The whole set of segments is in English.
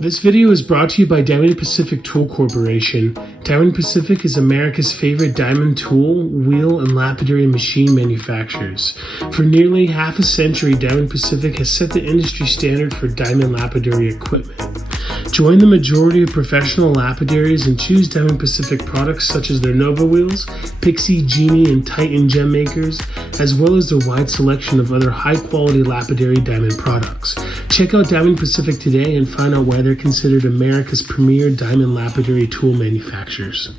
This video is brought to you by Diamond Pacific Tool Corporation. Diamond Pacific is America's favorite diamond tool, wheel, and lapidary machine manufacturers. For nearly half a century, Diamond Pacific has set the industry standard for diamond lapidary equipment. Join the majority of professional lapidaries and choose Diamond Pacific products such as their Nova wheels, Pixie, Genie, and Titan gem makers, as well as their wide selection of other high-quality lapidary diamond products. Check out Diamond Pacific today and find out why they're considered America's premier diamond lapidary tool manufacturers.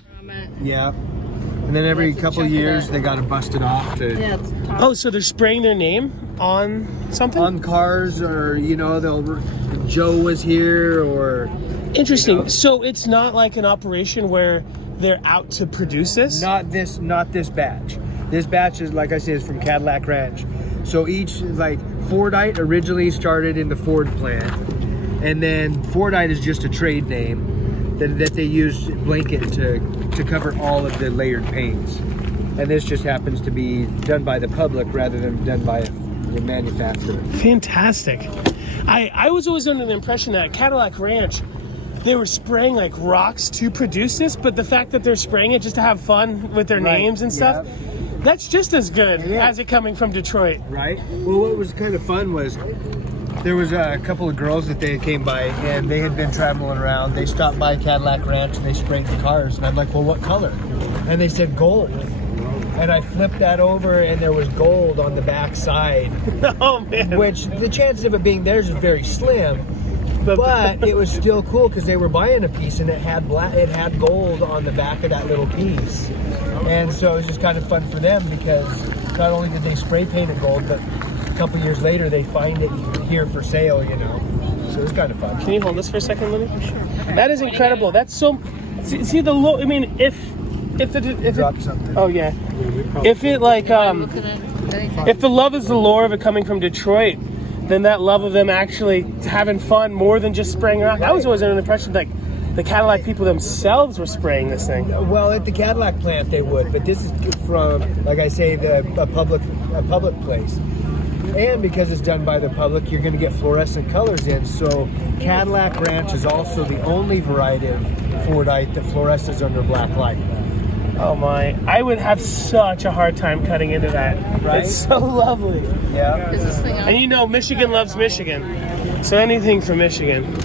Yeah. And then every couple years they got to bust it off to... Oh, so they're spraying their name on something? On cars, or, you know, Joe was here, or... Interesting. You know. So it's not like an operation where they're out to produce this? Not this batch. This batch is, like I said, is from Cadillac Ranch. So each, like, Fordite originally started in the Ford plant. And then Fordite is just a trade name that they use blanket to cover all of the layered paints. And this just happens to be done by the public rather than done by the manufacturer. Fantastic. I was always under the impression that at Cadillac Ranch, they were spraying like rocks to produce this, but the fact that they're spraying it just to have fun with their names and stuff, that's just as good as it coming from Detroit. Right. Well, what was kind of fun was there was a couple of girls that they came by and they had been traveling around. They stopped by Cadillac Ranch and they sprayed the cars. And I'm like, well, what color? And they said gold. And I flipped that over and there was gold on the back side. Oh, man. Which the chances of it being theirs is very slim. But it was still cool because they were buying a piece and it had gold on the back of that little piece. And so it was just kind of fun for them because not only did they spray paint it gold, but a couple years later they find it here for sale, you know. So it was kind of fun. Can you hold this for a second, Lily? Sure. That is incredible. That's so... See the low... I mean, if drop something. Oh, yeah. If it, like, if the love is the lore of it coming from Detroit, then that love of them actually having fun more than just spraying around. I was always under the impression like the Cadillac people themselves were spraying this thing. Well, at the Cadillac plant they would, but this is from, like I say, a public place. And because it's done by the public, you're going to get fluorescent colors in. So Cadillac Ranch is also the only variety of Fordite that fluoresces under black light. Oh my, I would have such a hard time cutting into that. Right? It's so lovely. Yeah. Is this thing on? And you know, Michigan loves Michigan. So anything from Michigan.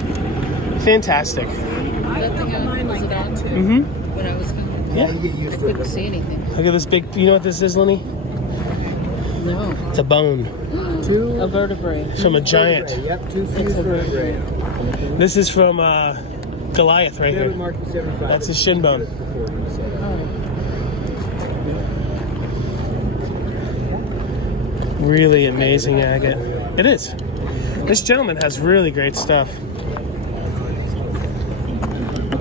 Fantastic. That thing on, was it on too? Mm-hmm. When I was filming? Yeah, you get used I to couldn't it. see anything. Look at this big, you know what this is, Lenny? No. It's a bone. A vertebrae. From a giant. Yep, 2 feet vertebrae. This is from Goliath right here. That's his shin bone. Really amazing agate. It is. This gentleman has really great stuff.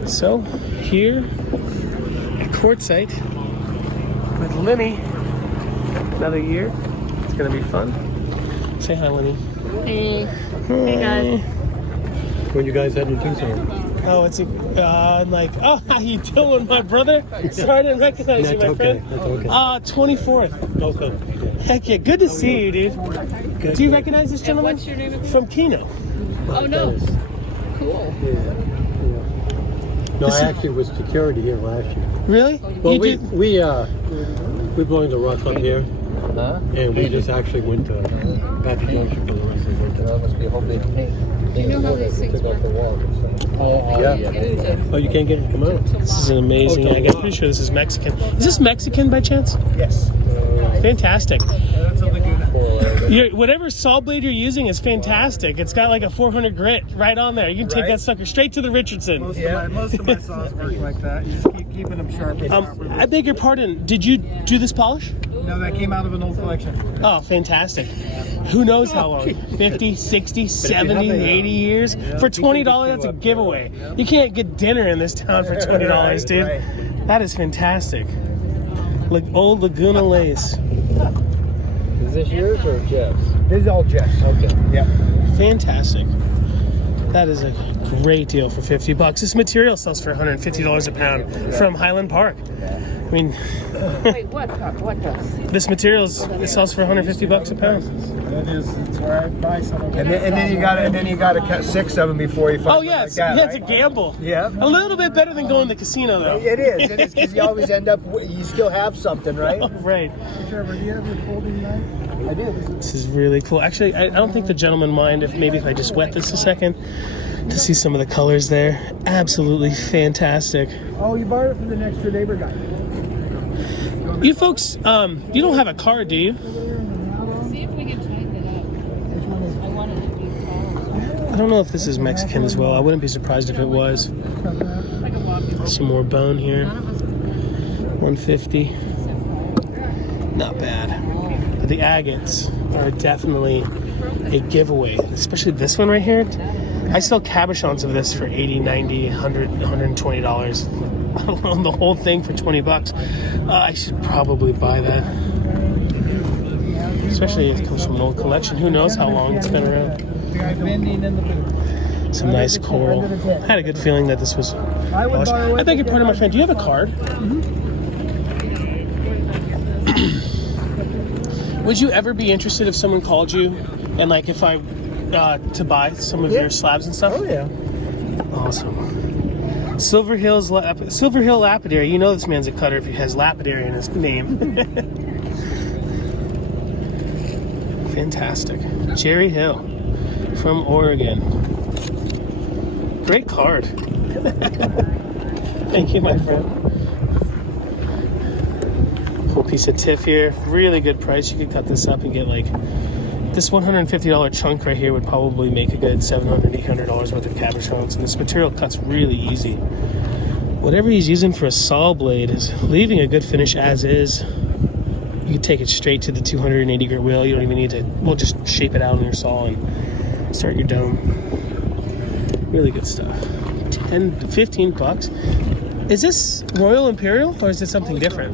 So, here at Quartzite with Lenny, another year. It's gonna be fun. Say hi, Lenny. Hey. Hey, guys. When you guys had your tooth on? Oh, it's like, oh, how you doing, my brother? Sorry I didn't recognize you, my friend. That's okay. 24th. Okay. Heck yeah, good to see you, dude. Good. Do you recognize this gentleman? What's your name again? From Kino. Oh, no. Cool. Yeah. No, I actually was security here last year. Really? Well, You we blowing the rock up here, and we just actually went to Pappy Junction for the rest of the winter. That must be a whole big paint. You know how these things work? Oh, you can't get it to come out. This is an amazing agate. I'm pretty sure this is Mexican. Is this Mexican by chance? Yes. Fantastic. That's a Laguna. Whatever saw blade you're using is fantastic. It's got like a 400 grit right on there. You can take that sucker straight to the Richardson. Most of my saws work like that. You just keep keeping them sharp. I beg your pardon. Did you do this polish? No, that came out of an old collection. Oh, fantastic. Who knows how long? 50, 60, 70, 80 years? For $20, that's a giveaway. You can't get dinner in this town for $20, dude. Right. That is fantastic. Like old Laguna lace. Is this yours or Jeff's? This is all Jeff's. Okay. Yep. Fantastic. That is a great deal for $50. This material sells for $150 a pound from Highland Park. I mean, Wait, what does? this material sells for $150 a pound. That's where I buy some of it. And then you got to cut 6 of them before you find Oh one yeah, like that, it's right? a gamble. Yeah. A little bit better than going to the casino though. It is because you always end up. You still have something, right? Right. Trevor, do you have your folding knife? I do. This is really cool. Actually, I don't think the gentleman mind if I just wet this a second to see some of the colors there. Absolutely fantastic. Oh, you borrowed it from the next door neighbor guy. You folks, you don't have a card, do you? See if we can tighten it up. I wanted it to be tall. I don't know if this is Mexican as well. I wouldn't be surprised if it was. I can walk you. Some more bone here. 150. Not bad. But the agates are definitely a giveaway, especially this one right here. I sell cabochons of this for $80, $90, $100, $120. I own the whole thing for $20. I should probably buy that. Especially if it comes from an old collection. Who knows how long it's been around. Some nice coral. I had a good feeling that this was polished. I beg your pardon, my friend. Do you have a card? Would you ever be interested if someone called you and like if I to buy some of your slabs and stuff? Oh yeah. Awesome. Silver Hill Lapidary. You know this man's a cutter if he has Lapidary in his name. Fantastic. Jerry Hill from Oregon. Great card. Thank you, my friend. Whole piece of tiff here. Really good price. You could cut this up and get like this $150 chunk right here would probably make a good $700, $800 worth of cabochons. And this material cuts really easy. Whatever he's using for a saw blade is leaving a good finish as is. You can take it straight to the 280 grit wheel. You don't even need to, well, just shape it out on your saw and start your dome. Really good stuff. 10, 15 bucks. Is this Royal Imperial or is it something different?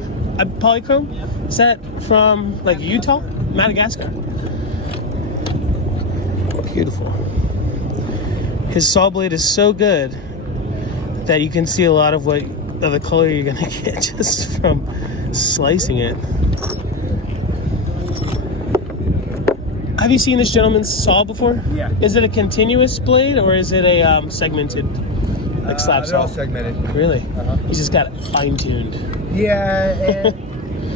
Polychrome? Is that from like Utah? Madagascar? Beautiful. His saw blade is so good that you can see a lot of the color you're gonna get just from slicing it. Have you seen this gentleman's saw before? Yeah. Is it a continuous blade or is it a segmented, like slab They're saw? all segmented. Really? He's just got it fine-tuned. Yeah,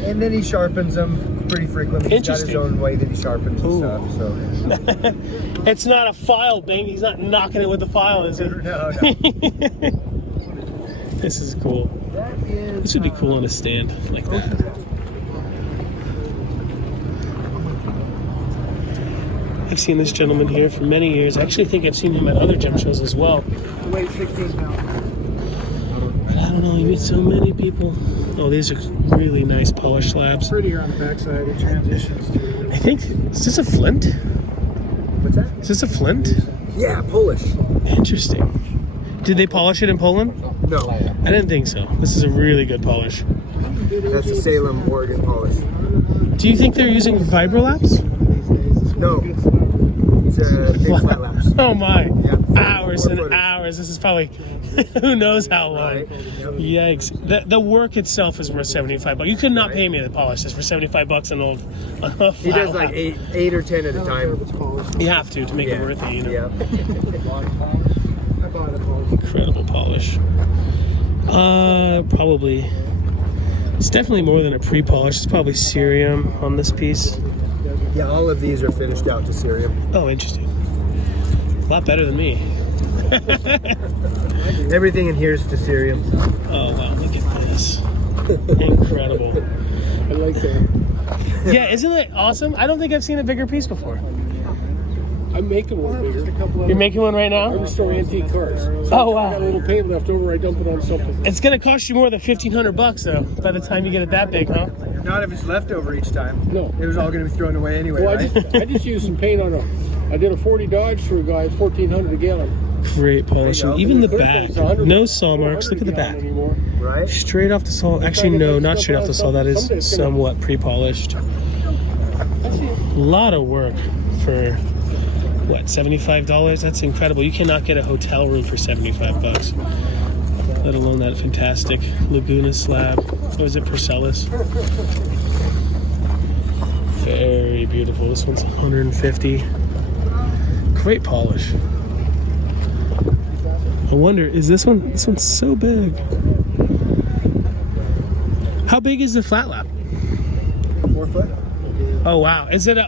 and then he sharpens them pretty frequently. He's got his Interesting. own way that he sharpens and stuff. So It's not a file bang. He's not knocking it with the file, is it? no. This is cool. This would be cool on a stand like that. I've seen this gentleman here for many years. I actually think I've seen him at other gem shows as well. Weight 16 pounds. But I don't know, you meet so many people. Oh, these are really nice polished slabs. Prettier on the backside. It transitions to. I think, is this a Flint? What's that? Is this a Flint? Yeah, Polish. Interesting. Did they polish it in Poland? No, I didn't think so. This is a really good polish. that's the Salem, Oregon polish. Do you think they're using vibrolaps? No, it's a big flat laps. Oh my. Yeah. Hours and 4 footers. hours. This is probably who knows how long. Right. Yikes. The work itself is worth $75. You could not pay me to polish this for $75 an old He does like eight or 10 at a time. You have to make it worth it, you know. Yeah. Incredible polish. Probably. It's definitely more than a pre-polish. It's probably cerium on this piece. Yeah, all of these are finished out to cerium. Oh, interesting. A lot better than me. Everything in here is Stacerium. Oh wow, look at this. Incredible. I like that. Yeah, isn't it awesome? I don't think I've seen a bigger piece before. I'm making one bigger. You're making one right I now? restore antique cars. So Oh, I wow. got a little paint left over. I dump it on something. It's gonna cost you more than $1,500 though, by the time you get it that big, huh? Not if it's leftover each time. No. It was all going to be thrown away anyway, Well, right? I just used some paint on a. I did a 40 Dodge for a guy. It's $1,400 a gallon. Great polishing. go. Even the Clear back. coat's $100 No saw marks. Look at the a gallon back. anymore. Right? Straight off the saw. Actually, no, not straight off the saw. That is somewhat pre-polished. A lot of work for, what, $75? That's incredible. You cannot get a hotel room for $75. Let alone that fantastic Laguna slab. Or is it Porcellus? Very beautiful. This one's 150. Great polish. I wonder, is this one? This one's so big. How big is the flat lap? 4 foot? Oh wow! Is it a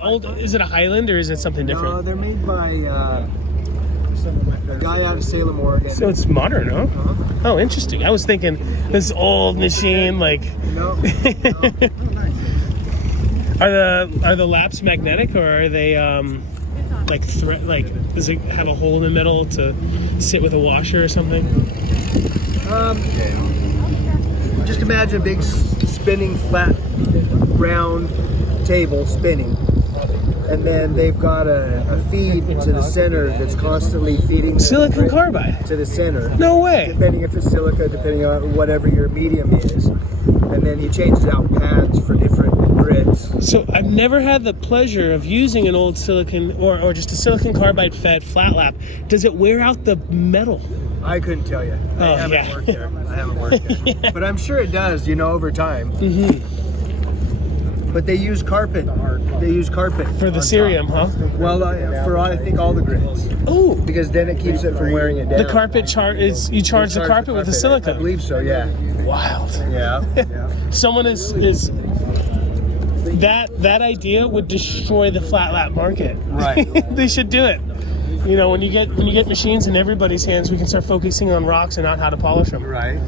Highland or is it something No, different? they're made by a guy out of Salem, Oregon. So it's modern, huh? Oh, interesting. I was thinking this old machine, like. No. Are the laps magnetic or are they does it have a hole in the middle to sit with a washer or something? Just imagine a big spinning flat round table spinning, and then they've got a feed to the center that's constantly feeding the Silicon grit carbide. to the center. No way. Depending if it's silica, depending on whatever your medium is, and then he changes out pads for different grits. So I've never had the pleasure of using an old silicon or just a silicon carbide fed flat lap. Does it wear out the metal? I couldn't tell you. I haven't worked there. I haven't worked there. Yeah. But I'm sure it does, over time. Mm-hmm. But they use carpet. They use carpet For the on cerium, top. huh? Well, for I think all the grits, Oh, because then it keeps it from wearing it down. the carpet you charge the carpet with the I silicone. believe so. Yeah. Wild. Yeah. Someone is that idea would destroy the flat lap market. Right. They should do it. When you get machines in everybody's hands, we can start focusing on rocks and not how to polish them. Right.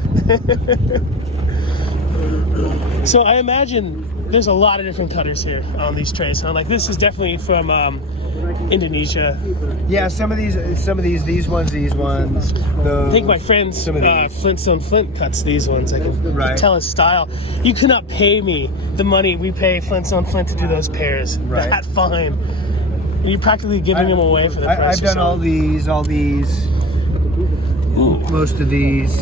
So I imagine there's a lot of different cutters here on these trays. Huh? Like this is definitely from Indonesia. Yeah. Some of these ones. I think my friend Some of these. Flint cuts these ones. I can Right. tell his style. You cannot pay me the money we pay Flint to do those pairs. Right. That fine. You're practically giving them away for the price. I've done all these, most of these.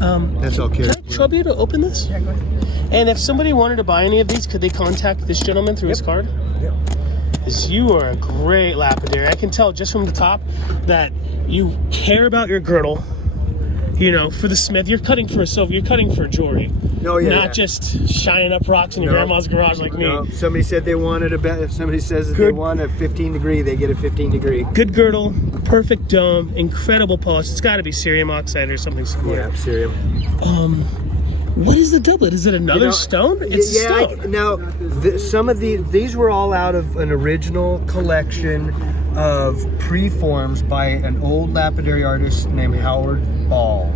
That's all Can carried. I trouble you to open this? Yeah, go ahead. And if somebody wanted to buy any of these, could they contact this gentleman through his card? Yep. Because you are a great lapidary. I can tell just from the top that you care about your girdle. For the smith, you're cutting for you're cutting for jewelry. Oh, yeah, Not yeah. just shining up rocks in your No. grandma's garage like me. No, somebody said they wanted if somebody says that they Good. want a 15 degree, they get a 15 degree. Good girdle, perfect dome, incredible polish. It's got to be cerium oxide or something similar. Yeah, cerium. What is the doublet? Is it another stone? It's a stone. Now, some of these were all out of an original collection of preforms by an old lapidary artist named Howard Ball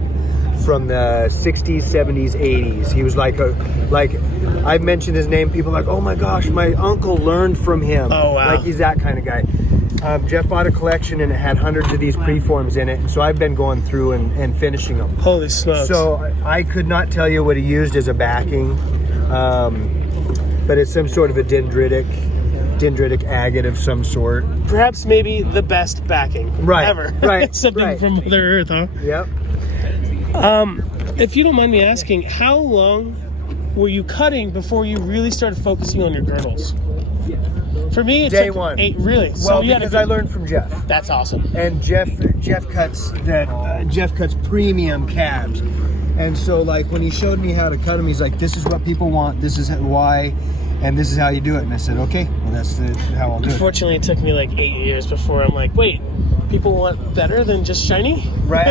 from the 60s, 70s, 80s. He was like I've mentioned his name, people are like, oh my gosh, my uncle learned from him. Oh, wow. Like he's that kind of guy. Jeff bought a collection and it had hundreds of these preforms in it, and so I've been going through and finishing them. Holy smokes. So I could not tell you what he used as a backing, but it's some sort of a dendritic agate of some sort. Perhaps maybe the best backing ever. Right. Something right. from Mother Earth, huh? Yep. If you don't mind me asking, how long were you cutting before you really started focusing on your girdles? For me, it Day took one. 8, really. Well, because I learned from Jeff. That's awesome. And Jeff cuts premium cabs, and so like when he showed me how to cut them, he's like, "This is what people want. This is why, and this is how you do it." And I said, "Okay, well that's how I'll do it." Unfortunately, it took me like 8 years before I'm like, wait, people want better than just shiny? Right.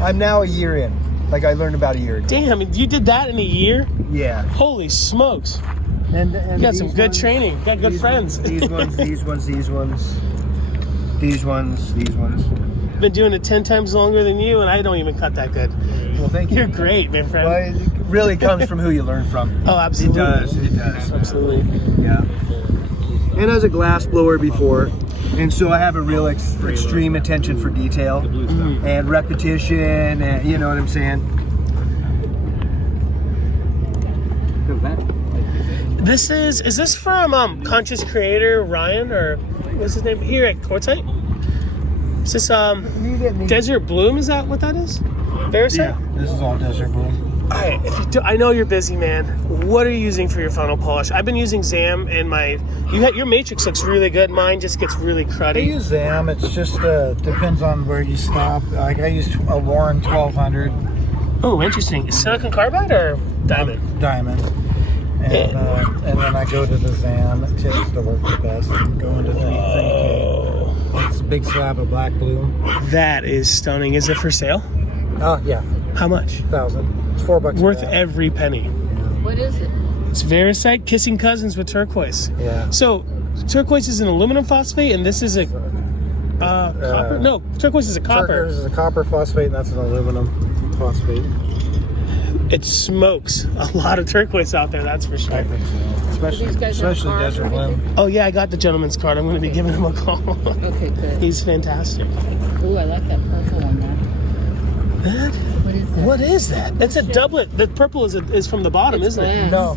I'm now a year in. Like I learned about a year ago. Damn, you did that in a year? Yeah. Holy smokes. And You got some these good ones- training. You got good these friends. ones, these ones. These ones. Been doing it 10 times longer than you, and I don't even cut that good. Well, thank you. You're great, man, friend. Well, it really comes from who you learn from. Oh, absolutely. It does. Absolutely. Yeah. And I was a glass blower before, and so I have a real extreme attention for detail and repetition, and you know what I'm saying? This is this from conscious creator Ryan, or what's his name here at Quartzite? Is this Desert Bloom? Is that what that is? Varieties? Yeah, this is all Desert Bloom. All right, I know you're busy, man. What are you using for your funnel polish? I've been using Zam, and your matrix looks really good. Mine just gets really cruddy. I use Zam. It's just depends on where you stop. Like I use a Warren 1200 Oh, interesting. Is silicon carbide or diamond? diamond, and then I go to the Zam. It tends to work the best. And go into 3K. It's a big slab of black blue. That is stunning. Is it for sale? Oh yeah, How much? 1,000. It's $4 a Worth bag. every penny. What is it? It's Varieties, kissing cousins with turquoise. Yeah. So, turquoise is an aluminum phosphate, and this is a copper. No, turquoise is a copper. Turquoise is a copper phosphate, and that's an aluminum phosphate. It smokes a lot of turquoise out there. That's for sure. I think so. Especially These guys have especially cars or Desert Bloom. anything? Oh yeah, I got the gentleman's card. I'm going to be giving him a call. Okay, good. He's fantastic. Ooh, I like that purple one now. That? What is that? What is that? That's a doublet. The purple is from the bottom, It's isn't it? glass.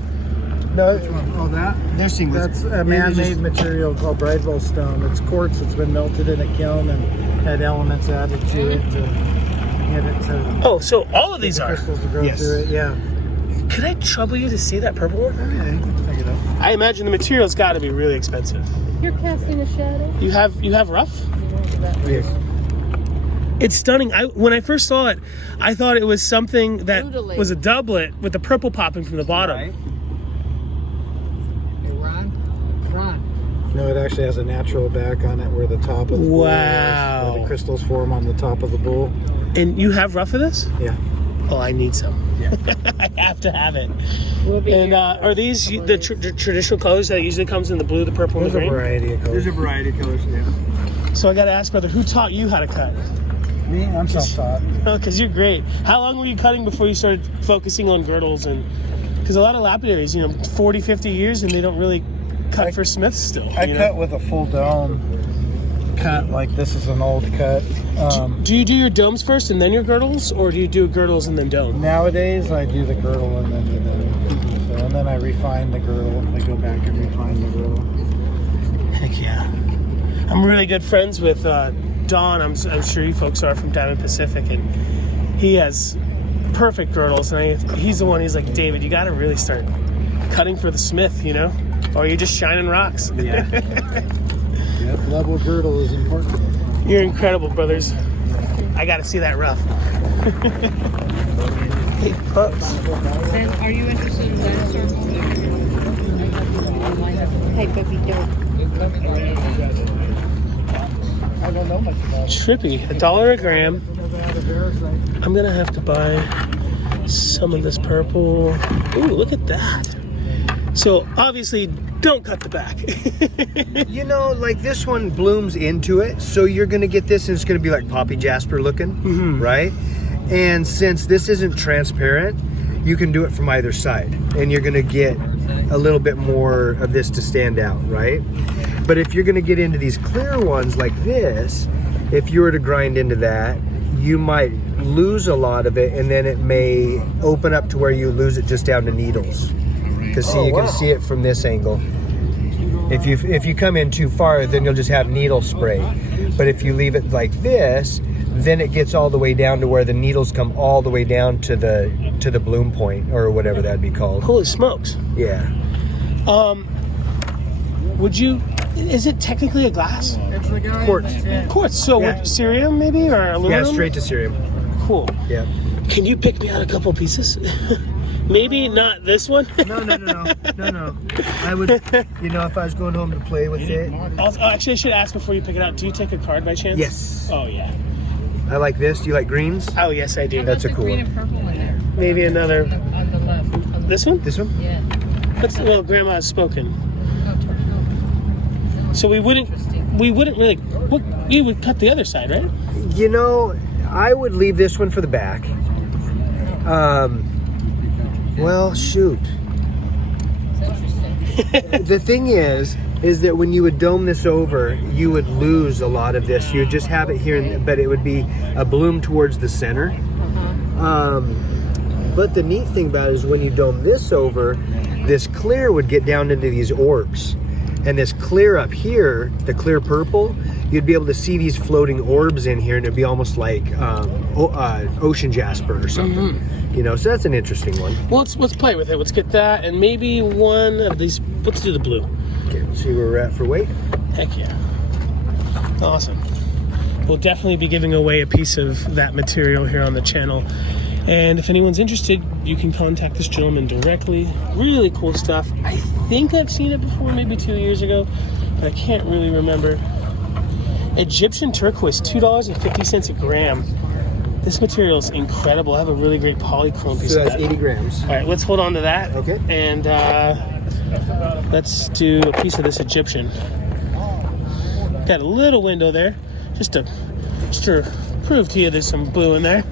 No, Oh, that? They're single. that's a man-made material called Bridewell stone. It's quartz that's been melted in a kiln and had elements added to it to get it to Oh, so all of these are. crystals to grow Yes. through it. Yeah. Could I trouble you to see that purple one? Yeah, you can pick it up. I imagine the material's got to be really expensive. You're casting a shadow? You have rough? Yes. It's stunning. When I first saw it, I thought it was something that Brutally. was a doublet with the purple popping from the bottom. Right. Hey, Ron. No, it actually has a natural back on it where the top of the bowl is, Wow. where the crystals form on the top of the bowl. And you have rough of this? Yeah. Oh, I need some. Yeah. I have to have it. We'll be And here are these the traditional colors that usually comes in the blue, the purple, and There's the a green? variety of colors. There's a variety of colors, yeah. So I got to ask, brother, who taught you how to cut? Me, I'm self-taught. Oh, because you're great. How long were you cutting before you started focusing on girdles? And because a lot of lapidaries, 40, 50 years, and they don't really cut for smiths still. I you know? cut with a full dome cut, like this is an old cut. Do you do your domes first and then your girdles, or do you do girdles and then dome? Nowadays, I do the girdle and then the dome. So, and then I refine the girdle. I go back and refine the girdle. Heck yeah. I'm really good friends with Don. I'm sure you folks are from Diamond Pacific, and he has perfect girdles. And he's the one. He's like, David, you got to really start cutting for the smith, or you're just shining rocks. Yeah. Yep, level girdle is important. You're incredible, brothers. I got to see that rough. Hey, pups. Ben, are you interested in that circle? Hey, baby, I don't know much about it. Trippy, $1 a gram. I'm gonna have to buy some of this purple. Ooh, look at that. So obviously, don't cut the back. Like this one blooms into it, so you're gonna get this and it's gonna be like poppy jasper looking, right? And since this isn't transparent, you can do it from either side, and you're gonna get a little bit more of this to stand out, right? But if you're gonna get into these clear ones like this, if you were to grind into that, you might lose a lot of it, and then it may open up to where you lose it just down to needles. Because see, you can see it from this angle. If you come in too far, then you'll just have needle spray. But if you leave it like this, then it gets all the way down to where the needles come all the way down to the bloom point, or whatever that'd be called. Holy smokes. Yeah. Is it technically a glass? Quartz. Quartz. So Yeah. cerium maybe, or aluminum? Yeah, straight to cerium. Cool. Yeah. Can you pick me out a couple pieces? Maybe not this one. No. I would, if I was going home to play with it. Actually, I should ask before you pick it out. Do you take a card by chance? Yes. Oh, yeah. I like this. Do you like greens? Oh, yes, I do. That's a the cool green one. and purple in there. Maybe another. On the left. This one? This one? Yeah. Well, Grandma has spoken. Oh, So we wouldn't. interesting. we wouldn't really. We would cut the other side, right? You know, I would leave this one for the back. Well, shoot. The thing is that when you would dome this over, you would lose a lot of this. You would just have it here, but it would be a bloom towards the center. But the neat thing about it is when you dome this over, this clear would get down into these orbs. And this clear up here, the clear purple, you'd be able to see these floating orbs in here, and it'd be almost like ocean jasper or something. You know, so that's an interesting one. Well, let's play with it. Let's get that, and maybe one of these. Let's do the blue. Okay, let's see where we're at for weight. Heck yeah. Awesome. We'll definitely be giving away a piece of that material here on the channel. And if anyone's interested, you can contact this gentleman directly. Really cool stuff. I think I've seen it before, maybe 2 years ago, but I can't really remember. Egyptian turquoise, $2.50 a gram. This material is incredible. I have a really great polychrome piece So of that's that. 80 grams. All right, let's hold on to that. Okay. And let's do a piece of this Egyptian. Got a little window there, just to prove to you there's some blue in there.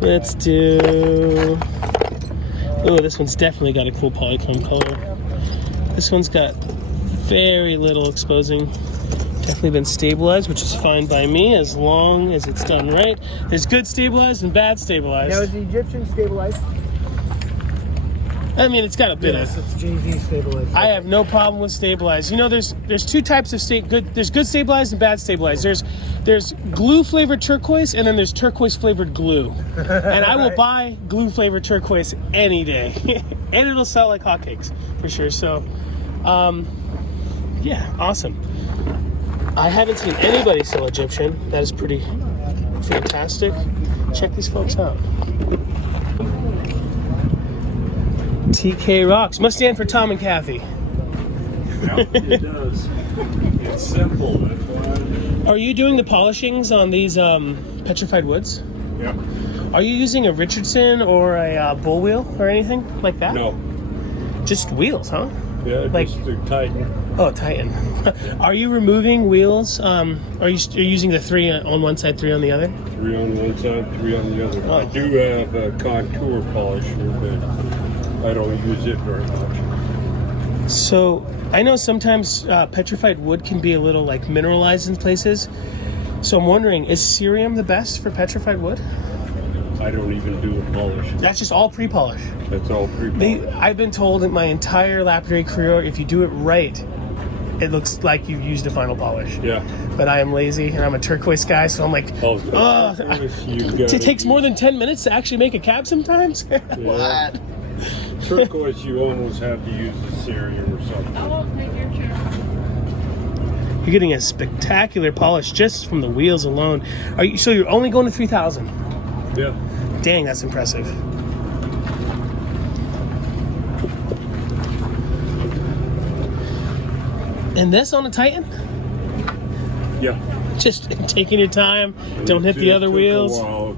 Let's do. Oh, this one's definitely got a cool polychrome color. This one's got very little exposing. Definitely been stabilized, which is fine by me as long as it's done right. There's good stabilized and bad stabilized. Now, is the Egyptian stabilized? I mean, it's got a bit Yes, of. it's JV stabilized. I have no problem with stabilized. You know, there's two types of There's good stabilized and bad stabilized. There's glue flavored turquoise, and then there's turquoise flavored glue. And I will buy glue flavored turquoise any day, and it'll sell like hotcakes for sure. So, yeah, awesome. I haven't seen anybody sell Egyptian. That is pretty fantastic. Check these folks out. TK Rocks. Must stand for Tom and Kathy. Yeah, it does. It's simple. That's why. Are you doing the polishings on these petrified woods? Yeah. Are you using a Richardson or a bull wheel or anything like that? No. Just wheels, huh? Yeah, Like- just the Titan. Oh, Titan. Are you removing wheels? Are you using the 3 on one side, 3 on the other? 3 on one side, 3 on the other. Oh. I do have a contour polisher, but I don't use it very much. So I know sometimes petrified wood can be a little like mineralized in places. So I'm wondering, is cerium the best for petrified wood? I don't even do a polish. That's just all pre-polish. That's all pre-polished. I've been told in my entire lapidary career, if you do it right, it looks like you've used a final polish. Yeah. But I am lazy and I'm a turquoise guy, so I'm like, it takes more than 10 minutes to actually make a cab sometimes. What? Turquoise, you almost have to use the cerium or something. I won't take your chair. You're getting a spectacular polish just from the wheels alone. So you're only going to 3,000? Yeah. Dang, that's impressive. And this on a Titan? Yeah. Just taking your time, don't hit the other took wheels. A while.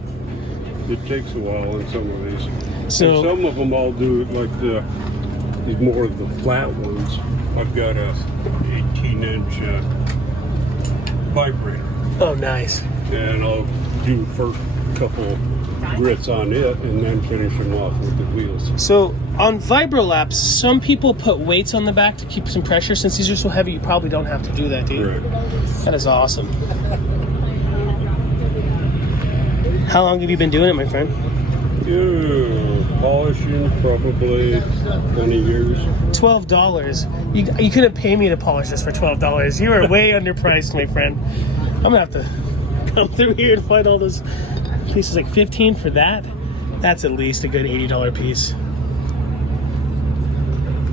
It takes a while in some of these. So And some of them I'll do it like these more of the flat ones. I've got a 18-inch vibrator, oh, nice. and I'll do first couple grits on it, and then finish them off with the wheels. So on Vibrolaps, some people put weights on the back to keep some pressure. Since these are so heavy, you probably don't have to do that, do you? Right. That is awesome. How long have you been doing it, my friend? Yeah, polishing probably 20 years. $12. You couldn't pay me to polish this for $12. You are way underpriced, my friend. I'm gonna have to come through here and find all those pieces. Like 15 for that. That's at least a good $80 piece.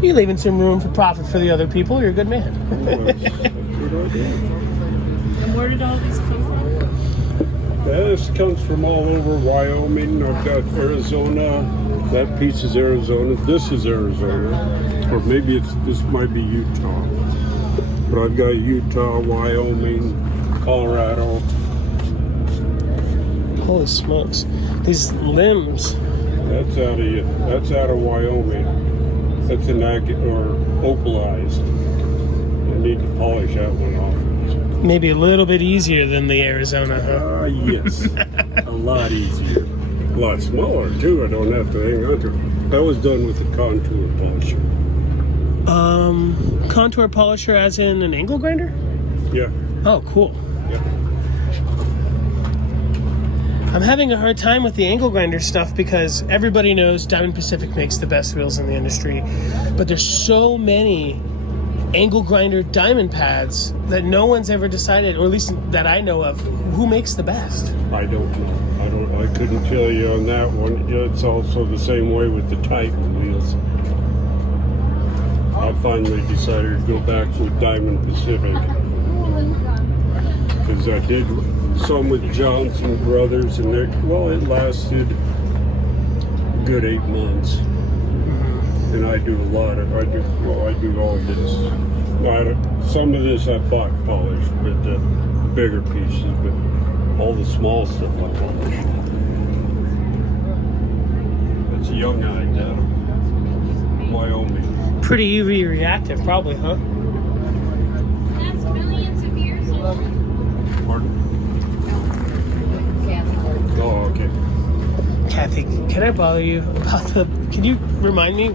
You're leaving some room for profit for the other people. You're a good man. That's what I do. And where did all these come from? This comes from all over Wyoming. I've got Arizona. That piece is Arizona. This is Arizona. Or maybe this might be Utah. But I've got Utah, Wyoming, Colorado. Holy smokes. These limbs. That's out of Wyoming. That's an agate or opalized. And need to polish that one off. Maybe a little bit easier than the Arizona, huh? Yes. A lot easier. A lot smaller, too. I don't have to hang on to it. That was done with the contour polisher. Contour polisher as in an angle grinder? Yeah. Oh, cool. Yeah. I'm having a hard time with the angle grinder stuff because everybody knows Diamond Pacific makes the best wheels in the industry, but there's so many angle grinder diamond pads that no one's ever decided, or at least that I know of, who makes the best. I don't know. I couldn't tell you on that one. It's also the same way with the Titan wheels. I finally decided to go back with Diamond Pacific because I did some with Johnson Brothers, and it lasted a good 8 months. And I do all this. Some of this I bought polished, but the bigger pieces, but all the small stuff I polished. It's young eyed out of Wyoming. Pretty UV reactive, probably, huh? That's millions of years old. Pardon? Oh, okay. Kathy, can I bother you about can you remind me?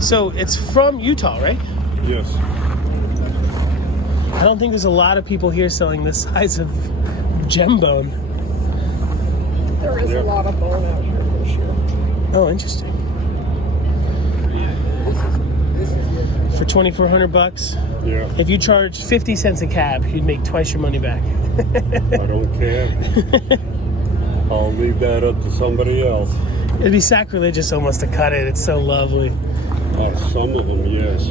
So it's from Utah, right? Yes. I don't think there's a lot of people here selling this size of gem bone. There is a lot of bone out here this year. Oh, interesting. For $2,400, Yeah. if you charge 50 cents a cab, you'd make twice your money back. I don't care. I'll leave that up to somebody else. It'd be sacrilegious almost to cut it. It's so lovely. Some of them, yes.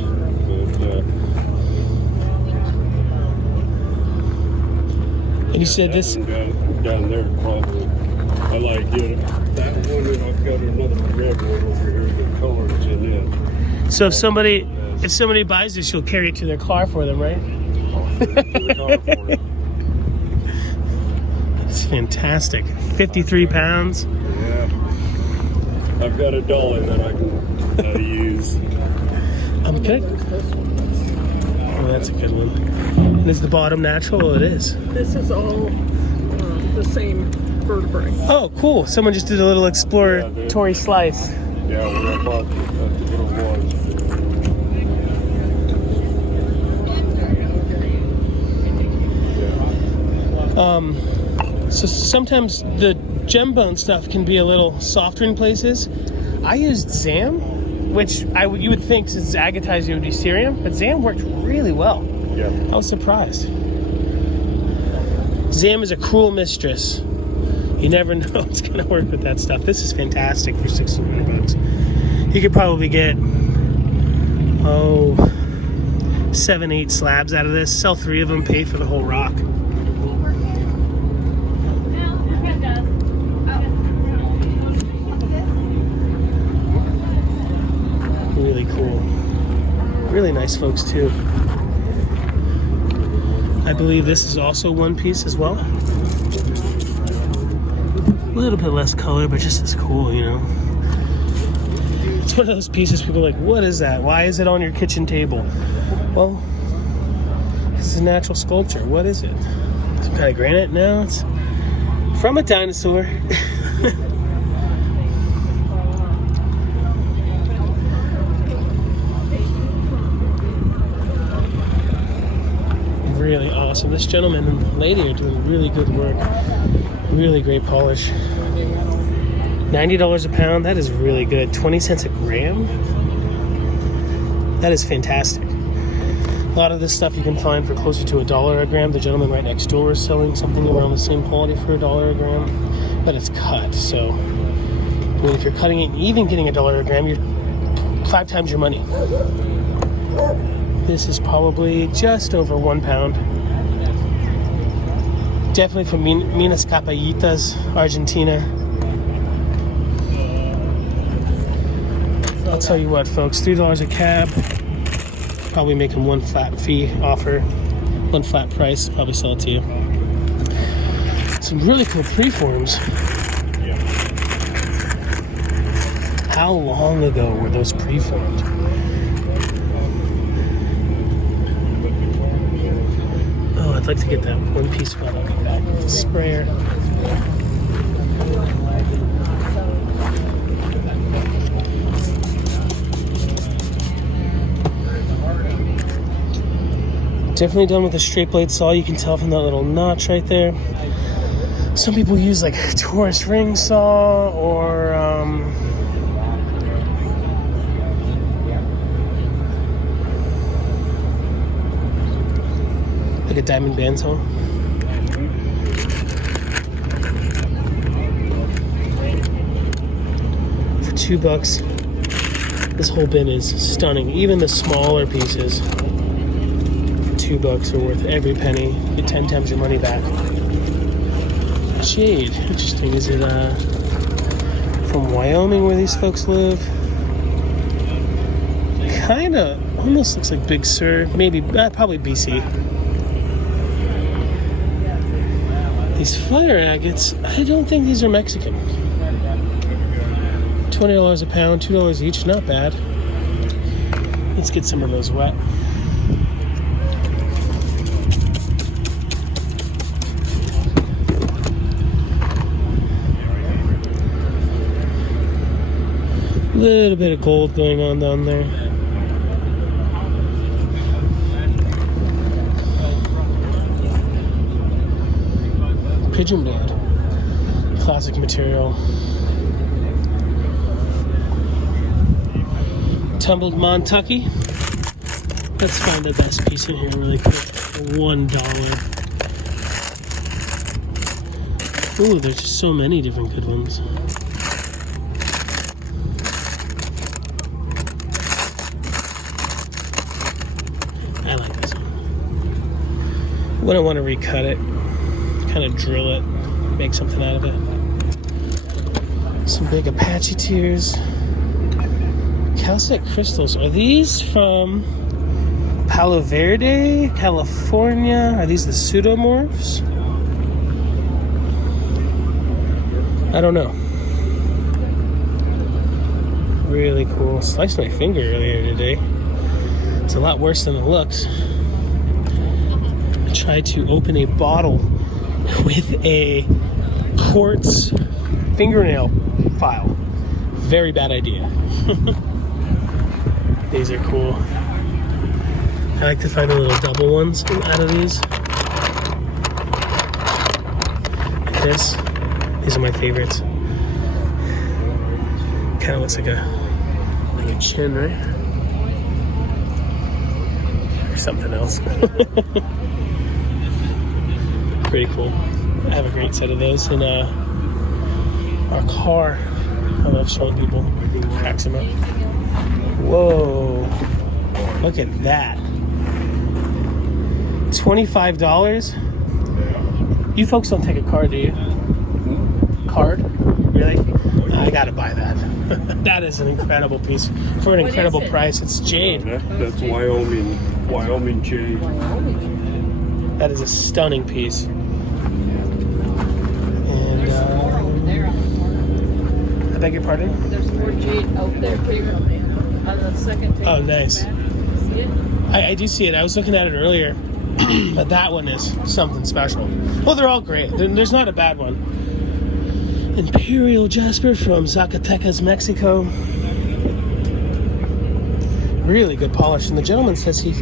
But, And you said this. down there, probably. I like it. That one, and I've got another red one over here. The colors in it. So if somebody buys this, you'll carry it to their car for them, right? It's fantastic. 53 pounds. Yeah. I've got a dolly that I can use. Okay. Oh, that's a good one. And is the bottom natural? Oh, it is. This is all the same vertebrae. Oh, cool. Someone just did a little exploratory slice. Yeah, when I bought it, that's what it was. So sometimes the gem bone stuff can be a little softer in places. I used Zam, which you would think since it's agatized it would be cerium, but Zam worked really well. Yeah. I was surprised. Zam is a cruel mistress. You never know it's going to work with that stuff. This is fantastic for $1,600. You could probably get 7-8 slabs out of this. Sell 3 of them, pay for the whole rock. Really cool. Really nice folks too. I believe this is also one piece as well. A little bit less color, but just as cool, you know. It's one of those pieces people are like, what is that? Why is it on your kitchen table? Well, this is a natural sculpture. What is it? Some kind of granite? No, it's from a dinosaur. Really awesome. This gentleman and lady are doing really good work. Really great polish. $90 a pound. That is really good. 20 cents a gram. That is fantastic. A lot of this stuff you can find for closer to $1 a gram. The gentleman right next door is selling something around the same quality for $1 a gram, but it's cut. So, I mean, if you're cutting it, even getting $1 a gram, you're 5 times your money. This is probably just over 1 pound. Definitely from Minas Capayitas, Argentina. I'll tell you what, folks, $3 a cab. Probably make them one flat fee offer, one flat price. Probably sell it to you. Some really cool preforms. Yeah. How long ago were those preformed? I'd like to get that one-piece one. I'll get that sprayer. Definitely done with a straight blade saw. You can tell from that little notch right there. Some people use like a Taurus ring saw or like a diamond bandsaw. For $2, this whole bin is stunning. Even the smaller pieces. $2 are worth every penny. You get 10 times your money back. Jade, interesting. Is it from Wyoming where these folks live? Kinda, almost looks like Big Sur. Maybe, probably BC. These fire agates, I don't think these are Mexican. $20 a pound, $2 each, not bad. Let's get some of those wet. Little bit of gold going on down there. Pigeon blade, classic material. Tumbled Montucky. Let's find the best piece in here really quick. $1. Ooh, there's just so many different good ones. I like this one. Wouldn't want to recut it. Kind of drill it, make something out of it. Some big Apache tears. Calcite crystals. Are these from Palo Verde, California? Are these the pseudomorphs? I don't know. Really cool. Sliced my finger earlier today. It's a lot worse than it looks. I tried to open a bottle with a quartz fingernail file. Very bad idea. These are cool. I like to find the little double ones out of these. Like this. These are my favorites. Kind of looks like a chin, right? Or something else. Pretty cool. I have a great set of those in our car. I love showing people. Cracks them up. Whoa. Look at that. $25? You folks don't take a card, do you? Card? Really? I gotta buy that. That is an incredible piece. For an incredible price. It's jade. That's Wyoming jade. That is a stunning piece. And I beg your pardon? There's more jade out there too. On the second table. Oh, nice. See it? I do see it. I was looking at it earlier. But that one is something special. Well, they're all great. There's not a bad one. Imperial Jasper from Zacatecas, Mexico. Really good polish. And the gentleman says he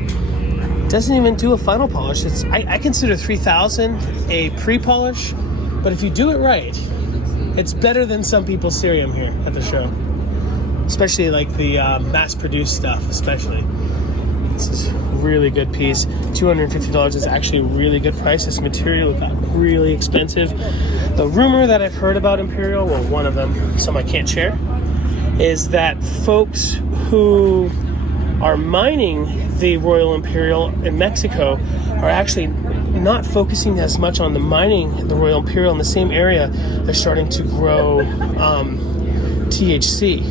doesn't even do a final polish. I consider 3000 a pre-polish, but if you do it right, it's better than some people's cerium here at the show. Especially like the mass-produced stuff, especially. This is a really good piece. $250 is actually a really good price. This material got really expensive. The rumor that I've heard about Imperial, well, one of them, some I can't share, is that folks who are mining the Royal Imperial in Mexico are actually not focusing as much on the mining the Royal Imperial in the same area. They're starting to grow THC.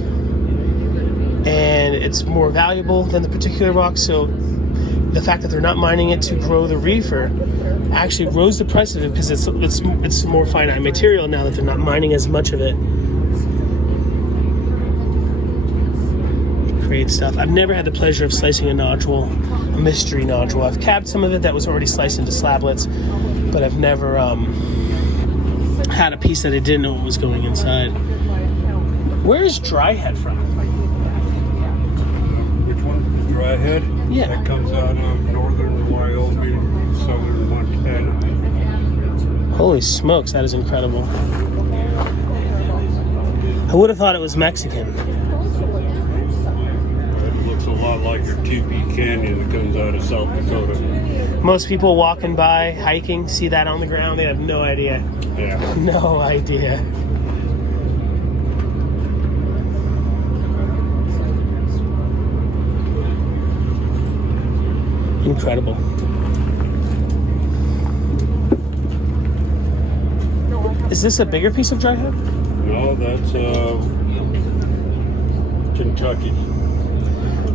And it's more valuable than the particular rock, so the fact that they're not mining it to grow the reefer actually rose the price of it because it's more finite material now that they're not mining as much of it. create stuff. I've never had the pleasure of slicing a nodule, a mystery nodule. I've capped some of it that was already sliced into slablets, but I've never had a piece that I didn't know what was going inside. Where is dry head from? Which one? Dry head? Yeah. That comes out of northern Wyoming, southern Montana. Holy smokes, that is incredible. I would have thought it was Mexican. It looks a lot like your Teepee Canyon that comes out of South Dakota. Most people walking by, hiking, see that on the ground, they have no idea. Yeah. No idea. Incredible. Is this a bigger piece of dry head? No, that's Kentucky.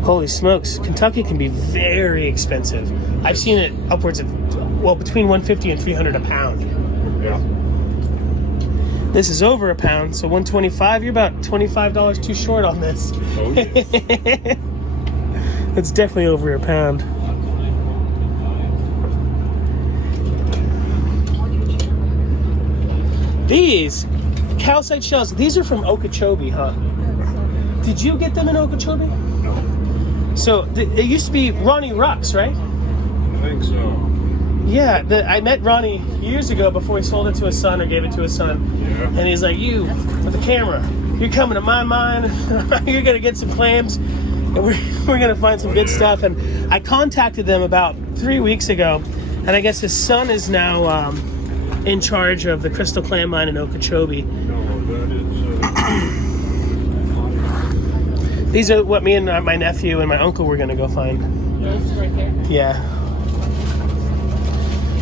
Holy smokes. Kentucky can be very expensive. I've seen it upwards of, well, between $150 and $300 a pound. Yeah. This is over a pound, so $125. You're about $25 too short on this. Oh, yes. It's definitely over a pound. These calcite shells, these are from Okeechobee, huh? Did you get them in Okeechobee? No. So it used to be Ronnie Rux, right? I think so. Yeah, I met Ronnie years ago before he sold it to his son or gave it to his son. Yeah. And he's like, you, with the camera, you're coming to my mine, you're going to get some clams, and we're going to find some good stuff. And I contacted them about 3 weeks ago, and I guess his son is now in charge of the Crystal Clam Mine in Okeechobee. No, that is... These are what me and my nephew and my uncle were going to go find. Those right there. Yeah.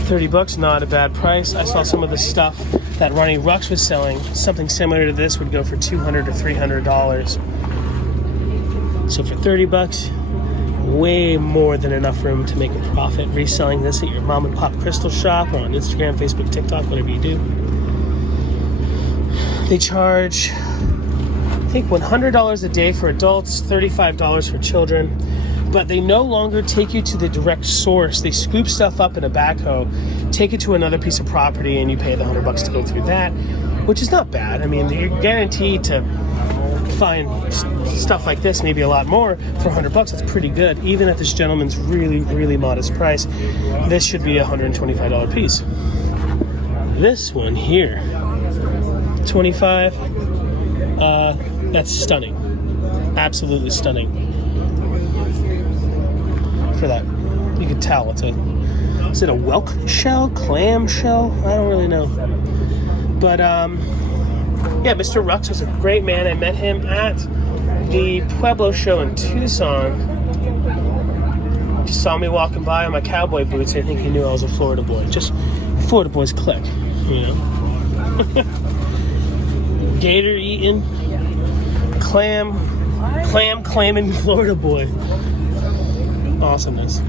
$30, not a bad price. I saw some of the stuff that Ronnie Rux was selling. Something similar to this would go for $200 or $300. So for $30, way more than enough room to make a profit reselling this at your mom and pop crystal shop or on Instagram, Facebook, TikTok, whatever you do. They charge, I think, $100 a day for adults, $35 for children. But they no longer take you to the direct source. They scoop stuff up in a backhoe, take it to another piece of property, and you pay the $100 to go through that, which is not bad. I mean, you're guaranteed to find stuff like this, maybe a lot more, for $100. That's pretty good, even at this gentleman's really, really modest price. This should be a $125 piece. This one here, $25. That's stunning, absolutely stunning. For that, you can tell it's is it a whelk shell, clam shell? I don't really know. But yeah, Mr. Rux was a great man. I met him at the Pueblo show in Tucson. He saw me walking by in my cowboy boots. I think he knew I was a Florida boy. Just Florida boys click, you know. Gator eating, clamming Florida boy. Awesomeness.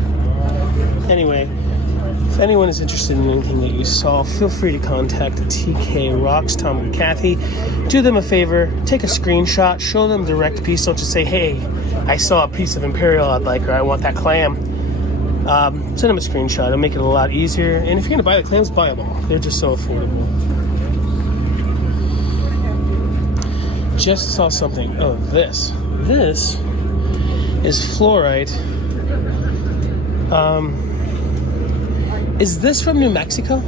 Anyway, if anyone is interested in anything that you saw, feel free to contact the TK Rocks, Tom and Kathy. Do them a favor, take a screenshot, show them the direct piece. Don't just say, hey, I saw a piece of Imperial I'd like, or I want that clam. Send them a screenshot. It'll make it a lot easier. And if you're going to buy the clams, buy them all. They're just so affordable. Just saw something. Oh, this. This is fluorite. Is this from New Mexico?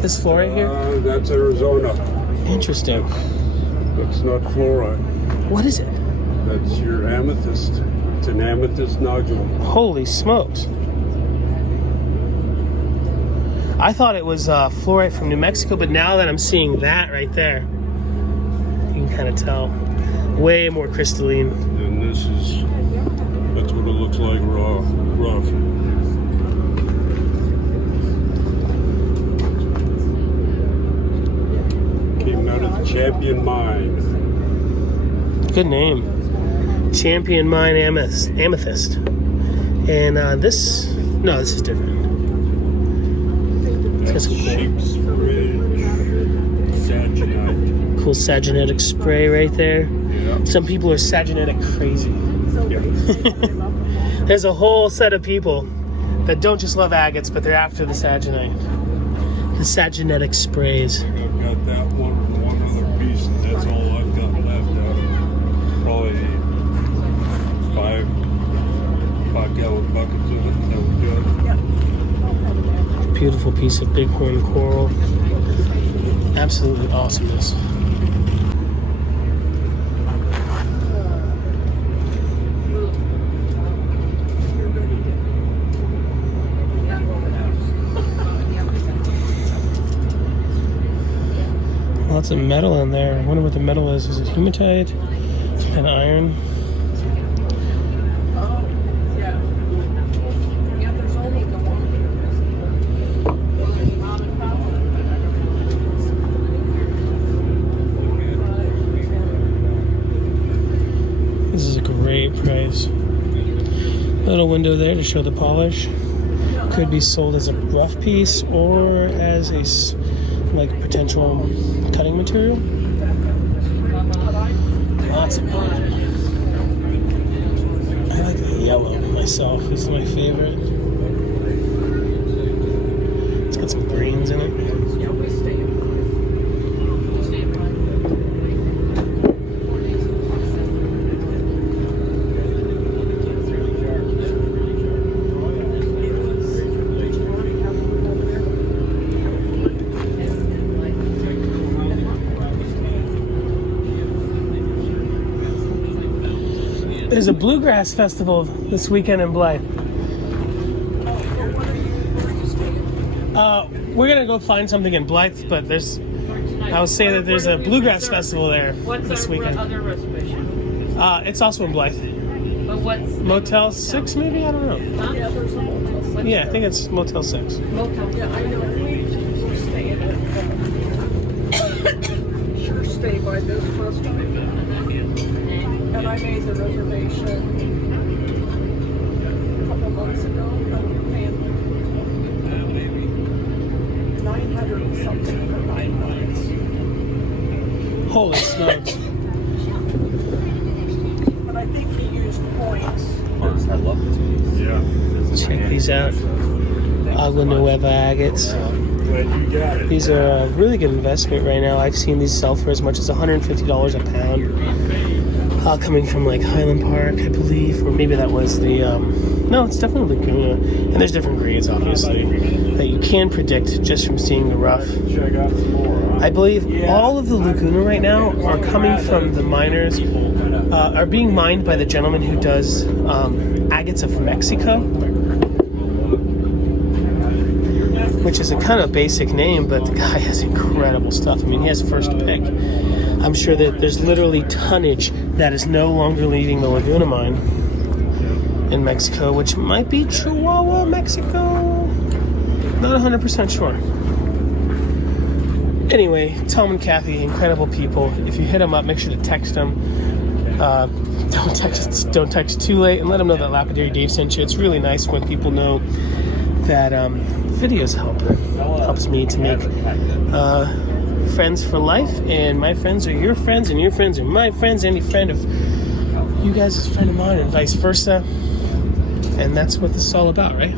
This fluorite here? That's Arizona. Interesting. That's not fluorite. What is it? That's your amethyst. It's an amethyst nodule. Holy smokes. I thought it was fluorite from New Mexico, but now that I'm seeing that right there, you can kind of tell. Way more crystalline. And this is, that's what it looks like rough. Came out of the Champion Mine. Good name. Champion Mine Amethyst. And this is different. That's Sheep's Ridge Sangenite. Cool saginetic spray right there. Some people are saginetic crazy. There's a whole set of people that don't just love agates, but they're after the saginite. The saginetic sprays. I've got that one and one other piece, and that's all I've got left out of probably 5-gallon buckets of it. That was good. Beautiful piece of bighorn coral. Absolutely awesomeness. Lots of metal in there. I wonder what the metal is. Is it hematite? Some kind of iron? This is a great price. Little window there to show the polish. Could be sold as a rough piece or as a like potential cutting material. Lots of fun. I like the yellow myself. This is my favorite. It's got some greens in it. There's a bluegrass festival this weekend in Blythe. We're gonna go find something in Blythe, but I was saying that there's a bluegrass festival there this weekend. What other reservation? It's also in Blythe. But what's Motel 6, maybe? I don't know. huh? Yeah, there's a Motel 6. Yeah, I think it's Motel 6. Motel. Yeah, I know. We stay in it. Sure stay by this restaurant. And I made the reservation a couple months ago. I'm paying $900 and something for 9 nights. Holy smokes. But I think he used points. I love this piece. Yeah. Check these out. Laguna Agates. Glad you got it. These are a really good investment right now. I've seen these sell for as much as $150 a pound. Coming from like Highland Park, I believe, or maybe that was the, no, it's definitely Laguna. And there's different grades, obviously, that you can predict just from seeing the rough. Check out some more. I believe all of the Laguna right now are coming from the miners, are being mined by the gentleman who does agates of Mexico, which is a kind of basic name, but the guy has incredible stuff. I mean, he has first pick. I'm sure that there's literally tonnage that is no longer leaving the Laguna mine in Mexico, which might be Chihuahua, Mexico. Not 100% sure. Anyway, Tom and Kathy, incredible people. If you hit them up, make sure to text them. Don't text too late, and let them know that Lapidary Dave sent you. It's really nice when people know that videos helps me to make friends for life, and my friends are your friends, and your friends are my friends. Any friend of you guys is a friend of mine, and vice versa. And that's what this is all about, right?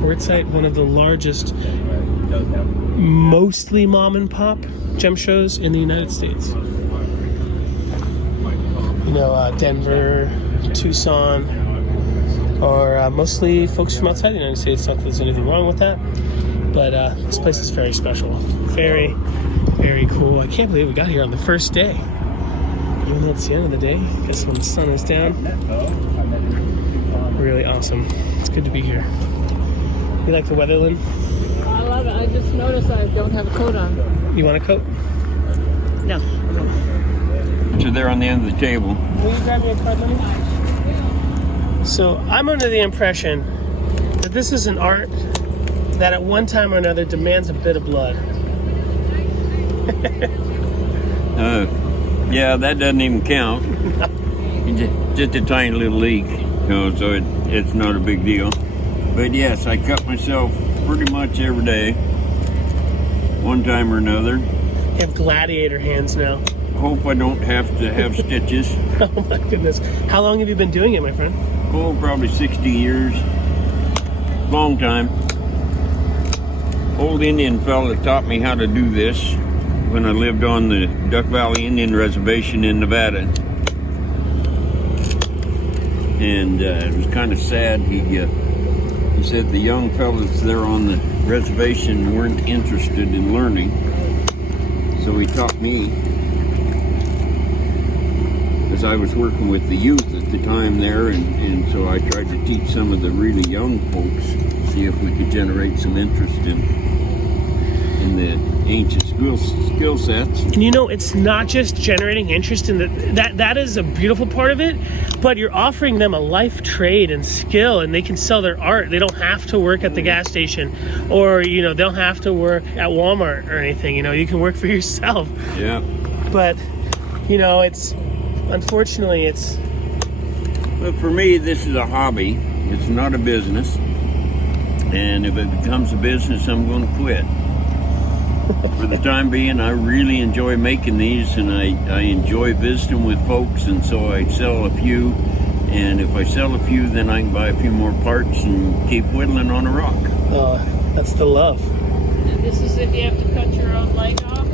Quartzite, one of the largest, mostly mom and pop gem shows in the United States. You know, Denver, Tucson, or mostly folks from outside the United States. Not that there's anything wrong with that, but this place is very special. Very, very cool. I can't believe we got here on the first day. Even though it's the end of the day, I guess when the sun is down. Really awesome. It's good to be here. You like the weather, Lynn? I love it. I just noticed I don't have a coat on. You want a coat? No. So they're on the end of the table. Will you grab me a card, Lenny? So I'm under the impression that this is an art that at one time or another demands a bit of blood. Yeah, that doesn't even count. Just a tiny little leak, so it's not a big deal. But yes, I cut myself pretty much every day, one time or another. You have gladiator hands now. Hope I don't have to have stitches. Oh my goodness. How long have you been doing it, my friend? Oh, probably 60 years. Long time. Old Indian fella taught me how to do this when I lived on the Duck Valley Indian Reservation in Nevada. And it was kind of sad. He said the young fellas there on the reservation weren't interested in learning. So he taught me, as I was working with the youth at the time there, and so I tried to teach some of the really young folks, see if we could generate some interest in the ancient skill sets. And you know, it's not just generating interest in that is a beautiful part of it, but you're offering them a life trade and skill, and they can sell their art. They don't have to work at the gas station, or you know, they'll have to work at Walmart or anything. You know, you can work for yourself. Yeah. But you know, unfortunately But for me, this is a hobby. It's not a business. And if it becomes a business, I'm going to quit. For the time being, I really enjoy making these, and I enjoy visiting with folks, and so I sell a few. And if I sell a few, then I can buy a few more parts and keep whittling on a rock. Oh, that's the love. And this is if you have to cut your own leg off.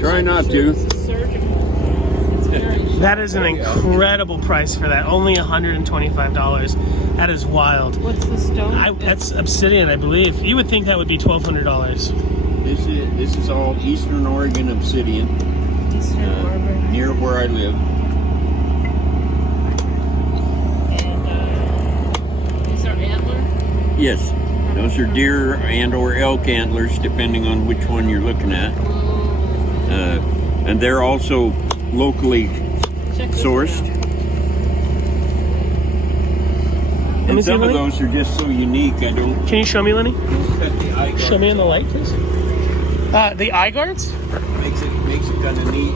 Try not to. This is surgical. It's very That is an incredible price for that. Only $125. That is wild. What's the stone? That's Obsidian, I believe. You would think that would be $1,200. This is all Eastern Oregon Obsidian, Eastern Oregon. near where I live. And these are antler. Yes, those are deer and or elk antlers, depending on which one you're looking at. And they're also locally Check this sourced. out. And some of those are just so unique, I don't Can you show me, Lenny? cut the eye guards. Show me in the light, please. The eye guards? Makes it kind of neat.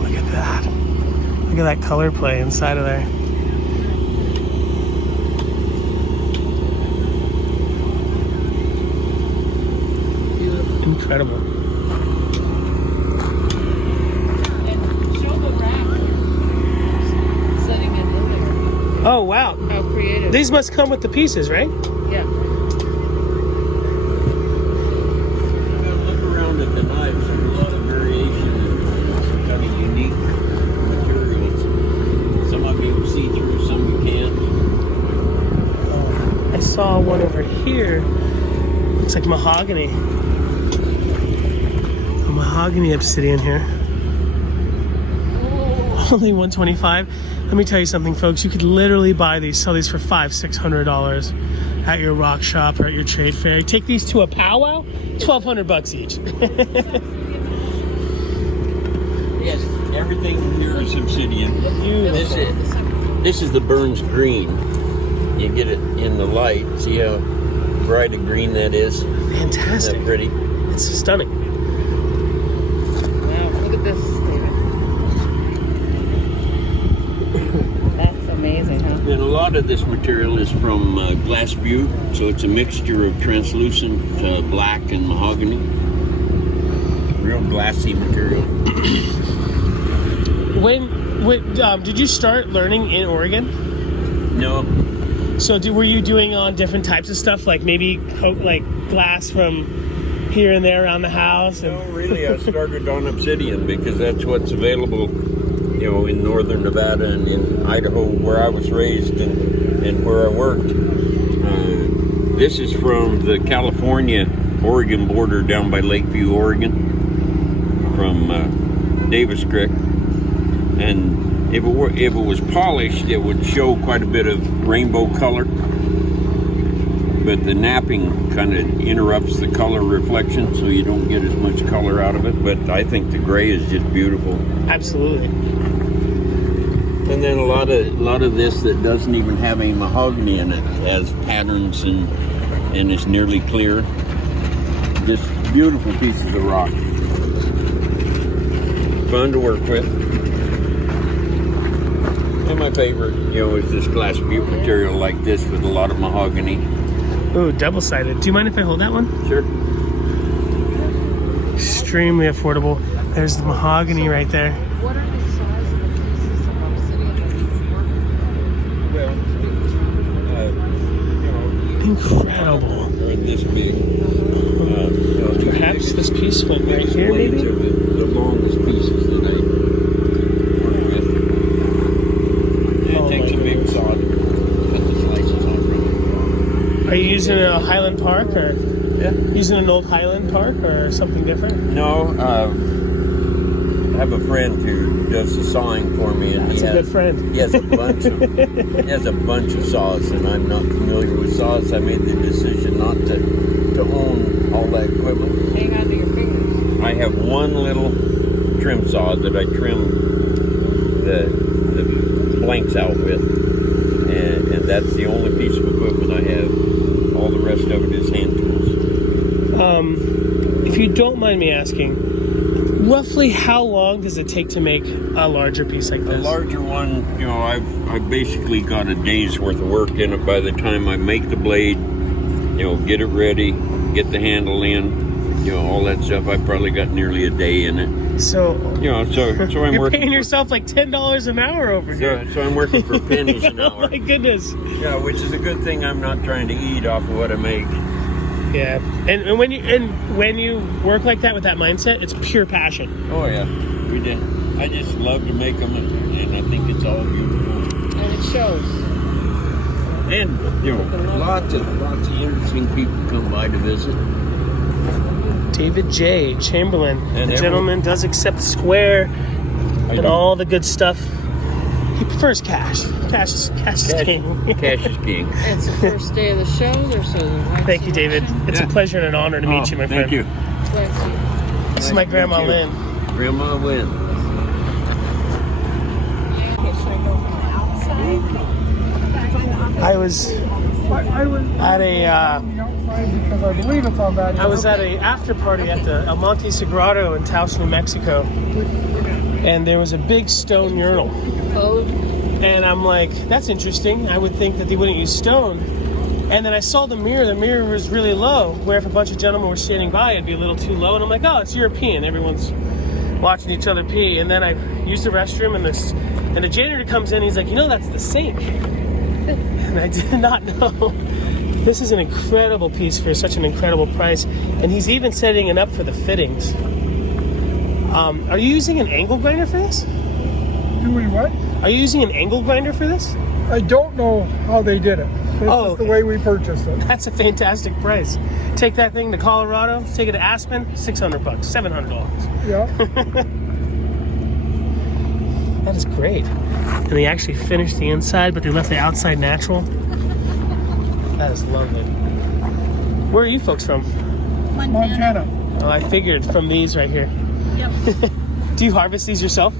Look at that. Look at that color play inside of there. Incredible. And show the rack setting it in there. Oh, wow. How creative. These must come with the pieces, right? Yeah. Look around at the knives. There's a lot of variation and some kind of unique materials. Some of you see through, some you can't. I saw one over here. Looks like mahogany. A mahogany obsidian here. Only $125. Let me tell you something, folks. You could literally buy these, sell these for $500-600 at your rock shop or at your trade fair. Take these to a powwow, $1,200 each. Yes, everything here is obsidian. Beautiful. This is the Burns green. You get it in the light. See how bright a green that is? Fantastic. Isn't that pretty? It's stunning. Wow, look at this, David. That's amazing, huh? And a lot of this material is from glass butte, so it's a mixture of translucent black and mahogany. Real glassy material. When did you start learning in Oregon? No, So were you doing on different types of stuff, like maybe like glass from here and there around the house? no, really, I started on obsidian because that's what's available, you know, in northern Nevada and in Idaho, where I was raised and where I worked. This is from the California-Oregon border down by Lakeview, Oregon, from Davis Creek. And if it was polished, it would show quite a bit of rainbow color. But the knapping kind of interrupts the color reflection, so you don't get as much color out of it. But I think the gray is just beautiful. Absolutely. And then a lot of this that doesn't even have any mahogany in it has patterns and is nearly clear. Just beautiful pieces of rock. Fun to work with. And my favorite, you know, is this glass butte material like this with a lot of mahogany. Ooh, double-sided. Do you mind if I hold that one? Sure. extremely affordable. There's the mahogany right there. What are the size of the pieces of obsidian that you work with? Well, Incredible. they're this big. Perhaps this piece went right here, blades maybe? are the longest pieces that I work with. It takes a big saw to cut the slices off from it. Are you using a Highland Park or Yeah. using an old Highland Park or something different? No, I have a friend who does the sawing for me, and That's a good friend. he has a bunch of saws, and I'm not familiar with saws. I made the decision not to own all that equipment. Hang on to your fingers. I have one little trim saw that I trim the blanks out with, and that's the only piece of equipment I have. All the rest of it is hand tools. If you don't mind me asking, roughly how long does it take to make a larger piece like The this? larger one, I've basically got a day's worth of work in it. By the time I make the blade, get it ready, get the handle in, all that stuff, I probably got nearly a day in it. So, So I'm you're working. paying yourself like $10 an hour over here. So I'm working for pennies an Oh hour. my goodness. Yeah, which is a good thing. I'm not trying to eat off of what I make. Yeah, and when you work like that with that mindset, it's pure passion. Oh yeah, we did. I just love to make them, and I think it's all beautiful. And it shows. And lots of interesting people come by to visit. David J. Chamberlain, And the gentleman does accept Square and all the good stuff. He prefers cash. Cash is king. Cash is king. It's the first day of the show. Thank you, David. It's a pleasure and an honor to meet you, my friend. Thank you. This is my grandma meet you. Lynn. Grandma Lynn. I was at a because I believe it's on that. I was at a after party at the El Monte Sagrado in Taos, New Mexico, and there was a big stone urinal. Oh, And I'm like, that's interesting. I would think that they wouldn't use stone. And then I saw the mirror. The mirror was really low, where if a bunch of gentlemen were standing by, it'd be a little too low. And I'm like, oh, it's European. Everyone's watching each other pee. And then I used the restroom, and the janitor comes in. He's like, that's the sink. And I did not know. This is an incredible piece for such an incredible price. And he's even setting it up for the fittings. Are you using an angle grinder for this? Doing what? Are you using an angle grinder for this? I don't know how they did it. This Oh, is the way we purchased it. That's a fantastic price. Take that thing to Colorado, take it to Aspen, $600, $700. Yeah. That is great. And they actually finished the inside, but they left the outside natural. That is lovely. Where are you folks from? Montana. Oh, I figured from these right here. Yep. Do you harvest these yourself?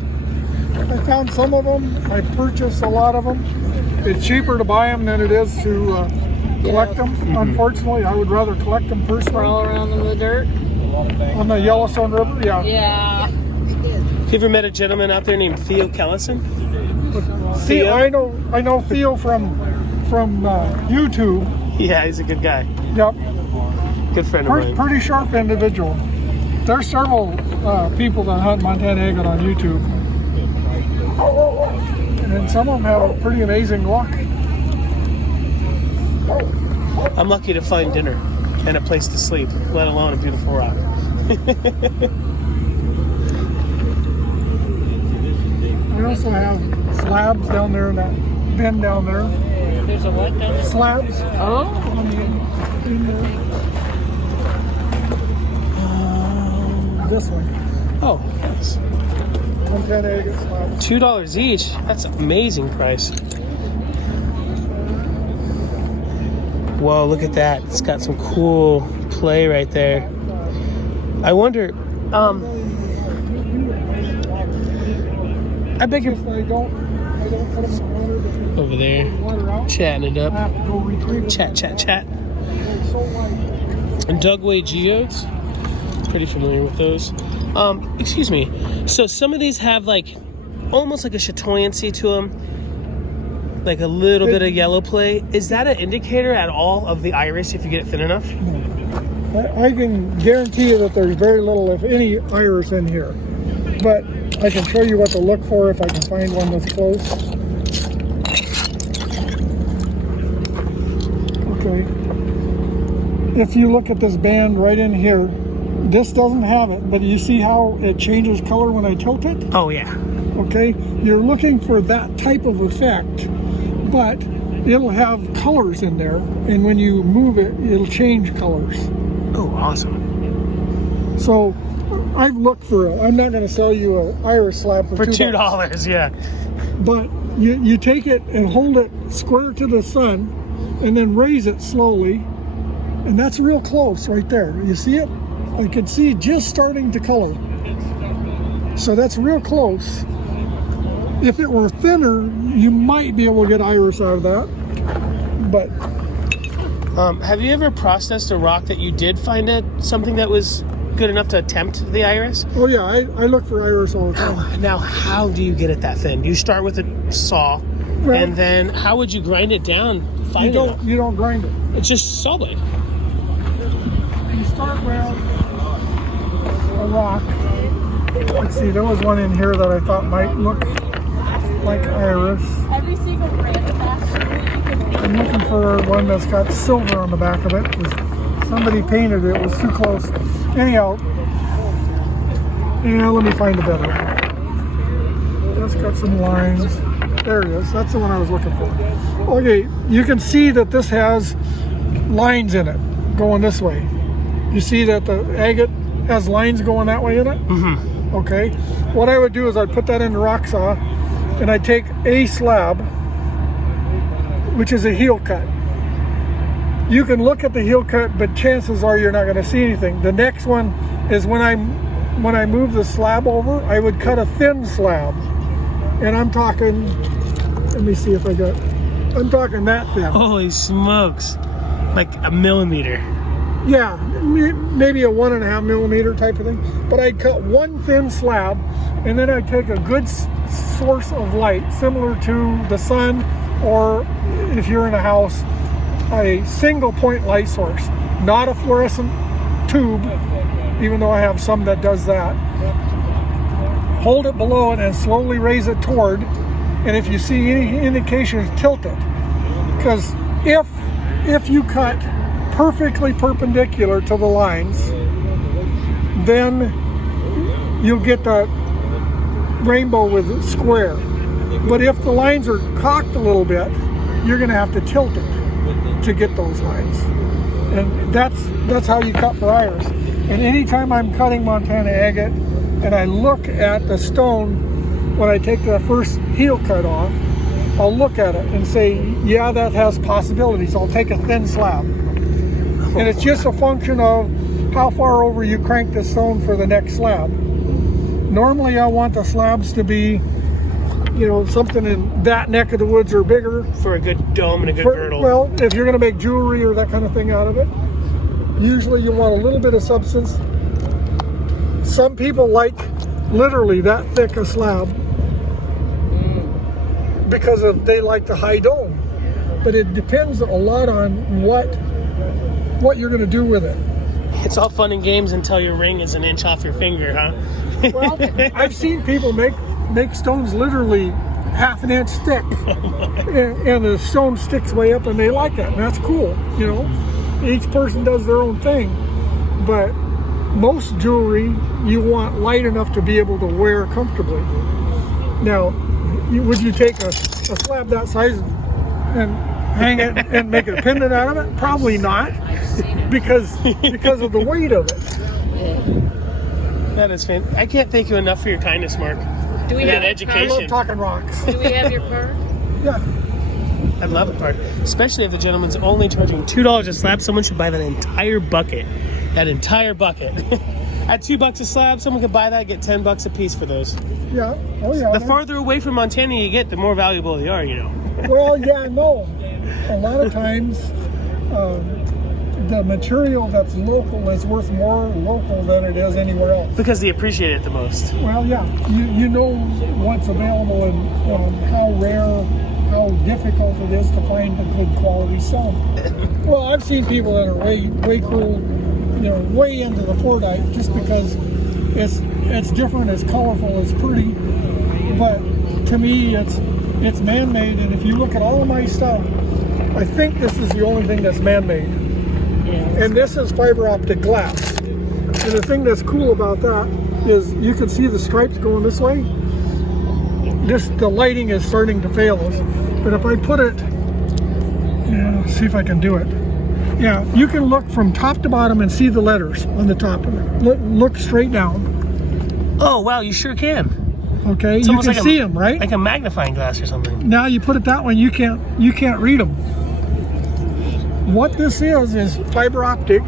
I found some of them. I purchased a lot of them. It's cheaper to buy them than it is to collect them. Unfortunately, I would rather collect them personally. crawl around in the dirt. On the Yellowstone River, yeah. Yeah. Have you ever met a gentleman out there named Theo Kellison? Theo, I know Theo from YouTube. Yeah, he's a good guy. Yep. Good friend of mine. Pretty sharp individual. There's several people that hunt Montana agate on YouTube. And some of them have a pretty amazing luck. I'm lucky to find dinner and a place to sleep, let alone a beautiful rock. We also have slabs down there in that bin down there. There's a what down there? Slabs. Oh. In there. This one. Oh, nice. Montana agate slabs. $2 each. That's an amazing price. Whoa, look at that. It's got some cool play right there. I wonder, I beg your... I don't put them in water because Over there, water out. chatting it I up. have to go retrieve it. Chat. It's so light. And Dugway geodes. Pretty familiar with those. Excuse me. So some of these have like almost like a chatoyancy to them, like a little bit of yellow play. Is that an indicator at all of the iris if you get it thin enough? I can guarantee you that there's very little, if any, iris in here. But I can show you what to look for if I can find one that's close. Okay. If you look at this band right in here, this doesn't have it, but you see how it changes color when I tilt it? Oh yeah. Okay, you're looking for that type of effect, but it'll have colors in there, and when you move it, it'll change colors. Oh, awesome. So I've looked for it. I'm not going to sell you an iris slab for $2, yeah. But you take it and hold it square to the sun, and then raise it slowly, and that's real close right there. You see it? I can see just starting to color. So that's real close. If it were thinner, you might be able to get iris out of that. But have you ever processed a rock that you did find something that was good enough to attempt the iris? oh yeah, I look for iris all the time. Now, how do you get it that thin? Do you start with a saw, and then how would you grind it down? You don't grind it. It's just saw blade. You start with a rock. Let's see, there was one in here that I thought might look like iris. Every single brand of that. I'm looking for one that's got silver on the back of it, 'cause somebody painted it. It was too close. Anyhow, let me find a better one. That's got some lines. There it is. That's the one I was looking for. Okay, you can see that this has lines in it going this way. You see that the agate has lines going that way in it? Mm-hmm. Okay. What I would do is I'd put that in the rock saw, and I'd take a slab, which is a heel cut. You can look at the heel cut, but chances are you're not going to see anything. The next one is when I move the slab over, I would cut a thin slab. And I'm talking, let me see if I'm talking that thin. Holy smokes. Like a millimeter. Yeah, maybe a 1.5 millimeter type of thing. But I'd cut one thin slab, and then I'd take a good source of light, similar to the sun, or if you're in a house, a single point light source, not a fluorescent tube, even though I have some that does that. Hold it below it and slowly raise it toward, and if you see any indications, tilt it. Because if you cut perfectly perpendicular to the lines, then you'll get that rainbow with square. But if the lines are cocked a little bit, you're going to have to tilt it to get those lines. And that's how you cut for iris. And anytime I'm cutting Montana agate and I look at the stone, when I take the first heel cut off, I'll look at it and say, yeah, that has possibilities. I'll take a thin slab. And it's just a function of how far over you crank the stone for the next slab. Normally I want the slabs to be, something in that neck of the woods or bigger. For a good dome and a good girdle. Well, if you're going to make jewelry or that kind of thing out of it, usually you want a little bit of substance. Some people like literally that thick a slab because they like the high dome. But it depends a lot on what you're going to do with it. It's all fun and games until your ring is an inch off your finger, huh? Well, I've seen people make stones literally half an inch thick, and the stone sticks way up, and they like it, and that's cool. Each person does their own thing, but most jewelry you want light enough to be able to wear comfortably. Now, would you take a slab that size and hang it and make a pendant out of it? Probably not, because of the weight of it. That is fantastic. I can't thank you enough for your kindness, Mark. Do we have have education? I love talking rocks. Do we have your card? Yeah. I love a card, especially if the gentleman's only charging $2 a slab. Someone should buy that entire bucket. That entire bucket. At $2 a slab, someone could buy that, get $10 a piece for those. Yeah. Oh yeah. The farther away from Montana you get, the more valuable they are. Well, yeah, no. A lot of times, the material that's local is worth more local than it is anywhere else. Because they appreciate it the most. Well, yeah. You know what's available and how rare, how difficult it is to find a good quality stone. Well, I've seen people that are way cool, way into the fordite just because it's different, it's colorful, it's pretty. But to me, it's man-made, and if you look at all of my stuff, I think this is the only thing that's man-made. Yeah. And this is fiber optic glass. And the thing that's cool about that is you can see the stripes going this way. The lighting is starting to fail us. But if I put it, see if I can do it. Yeah, you can look from top to bottom and see the letters on the top of it. Look straight down. Oh, wow, you sure can. Okay, It's you almost can like see them, right? Like a magnifying glass or something. Now you put it that way, you can't read them. What this is fiber optic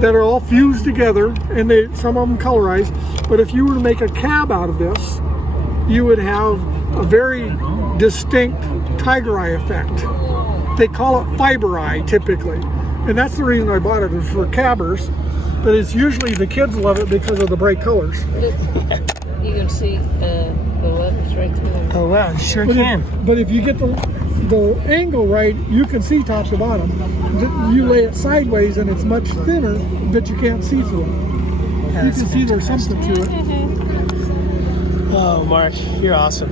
that are all fused together, and some of them colorized. But if you were to make a cab out of this, you would have a very distinct tiger eye effect. They call it fiber eye typically, and that's the reason I bought it, is for cabbers. But it's usually the kids love it because of the bright colors. You can see the letters right there. Oh, wow, you sure But can. But if you get the angle right, you can see top to bottom. You lay it sideways and it's much thinner, but you can't see through it. Yeah, You can see there's something to it. Oh, Mark, you're awesome.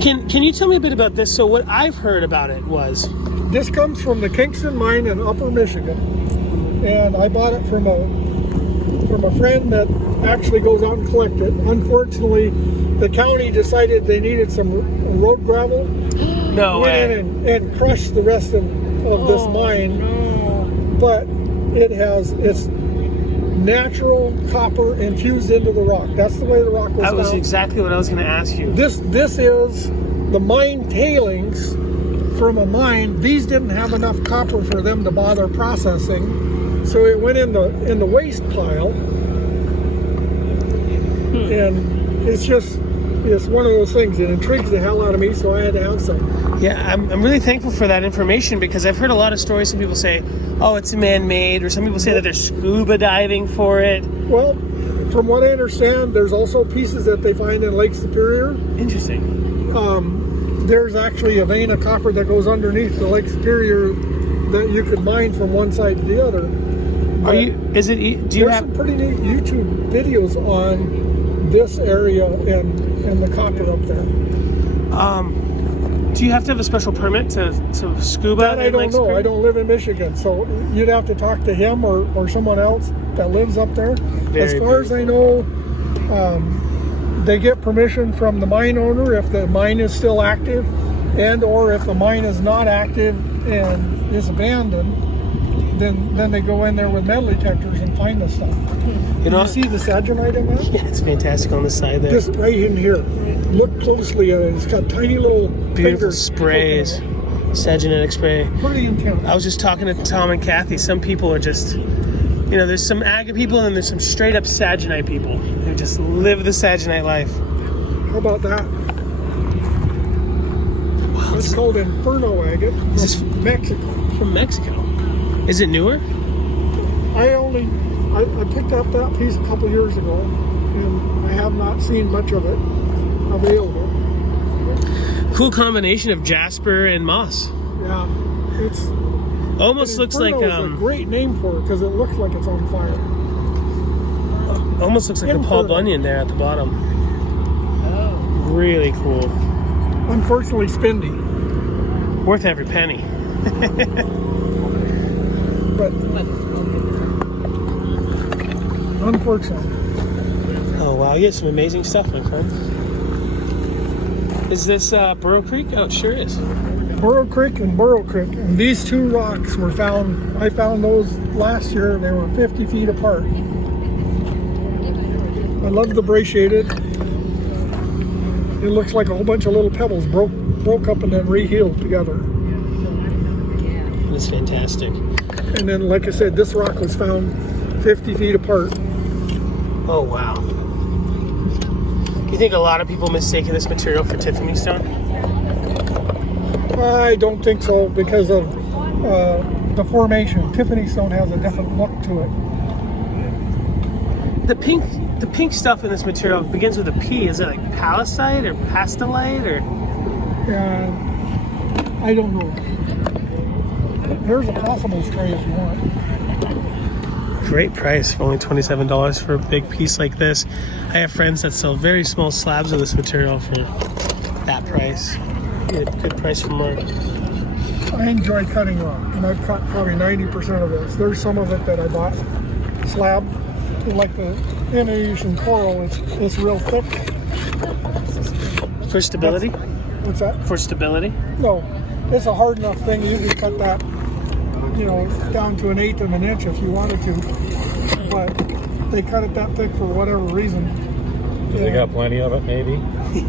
Can you tell me a bit about this? So what I've heard about it was... This comes from the Kingston mine in Upper Michigan, and I bought it from a friend that actually goes out and collects it. Unfortunately, the county decided they needed some road gravel. No way. Went in and crushed the rest of this mine. No. But it's natural copper infused into the rock. That's the way the rock was That was found. exactly what I was going to ask you. This is the mine tailings from a mine. These didn't have enough copper for them to bother processing, so it went in the waste pile. And it's one of those things. It intrigues the hell out of me, so I had to have some. Yeah, I'm really thankful for that information, because I've heard a lot of stories. Some people say, oh, it's man-made, or some people say that they're scuba diving for it. Well, from what I understand, there's also pieces that they find in Lake Superior. Interesting. There's actually a vein of copper that goes underneath the Lake Superior that you could mine from one side to the other. There's some pretty neat YouTube videos on this area and the copper up there. Do you have to have a special permit to scuba? That I don't know. I don't live in Michigan, so you'd have to talk to him or someone else that lives up there. As far as I know, they get permission from the mine owner if the mine is still active, and or if the mine is not active and is abandoned, then they go in there with metal detectors and find the stuff. You see the saginite in that? Yeah, it's fantastic on the side there. This right in here. Look closely at it. It's got tiny little Beautiful sprays. Saginetic spray. Pretty intense. I was just talking to Tom and Kathy. Some people are just, there's some agate people and there's some straight up saginite people who just live the saginite life. How about that? Wow, it's called Inferno agate from Mexico. From Mexico. Is it newer? I picked up that piece a couple years ago, and I have not seen much of it available. Cool combination of jasper and moss. Yeah, it's almost looks like is a great name for it because it looks like it's on fire. Almost looks like the Paul Bunyan there at the bottom. Oh, really cool. Unfortunately, spendy. Worth every penny. But unfortunately. Oh wow, you get some amazing stuff, my friend. Is this Burrow Creek? Oh, it sure is. Burrow Creek and Burrow Creek. And these two rocks were found, I found those last year. They were 50 feet apart. I love the brachiated. It looks like a whole bunch of little pebbles broke up and then rehealed together. That's fantastic. And then, like I said, this rock was found 50 feet apart. Oh, wow. You think a lot of people mistaken this material for Tiffany stone? I don't think so because of the formation. Tiffany stone has a different look to it. The pink stuff in this material begins with a P. Is it like palisite or pastelite or? I don't know. There's a possibles tray if you want. great price for only $27 for a big piece like this. I have friends that sell very small slabs of this material for that price. Good price for more. I enjoy cutting rock, and I've cut probably 90% of this. There's some of it that I bought slab, like the infusion coral. It's real thick. For stability? What's that? For stability? No, it's a hard enough thing. You could cut that, you know, down to 1/8 of an inch if you wanted to. But they cut it that thick for whatever reason. They got plenty of it, maybe.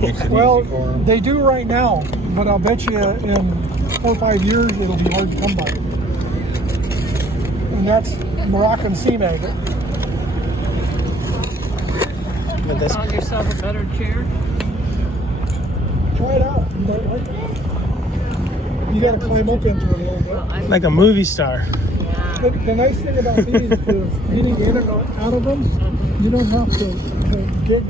Makes it Well, easy for 'em. they do right now, but I'll bet you in 4 or 5 years it'll be hard to come by. And that's Moroccan sea maggot. But that's Found yourself a better chair? Try it out. You might like it. You got to climb up into it a little bit. like a movie star. The nice thing about these is getting in and out of them, you don't have to get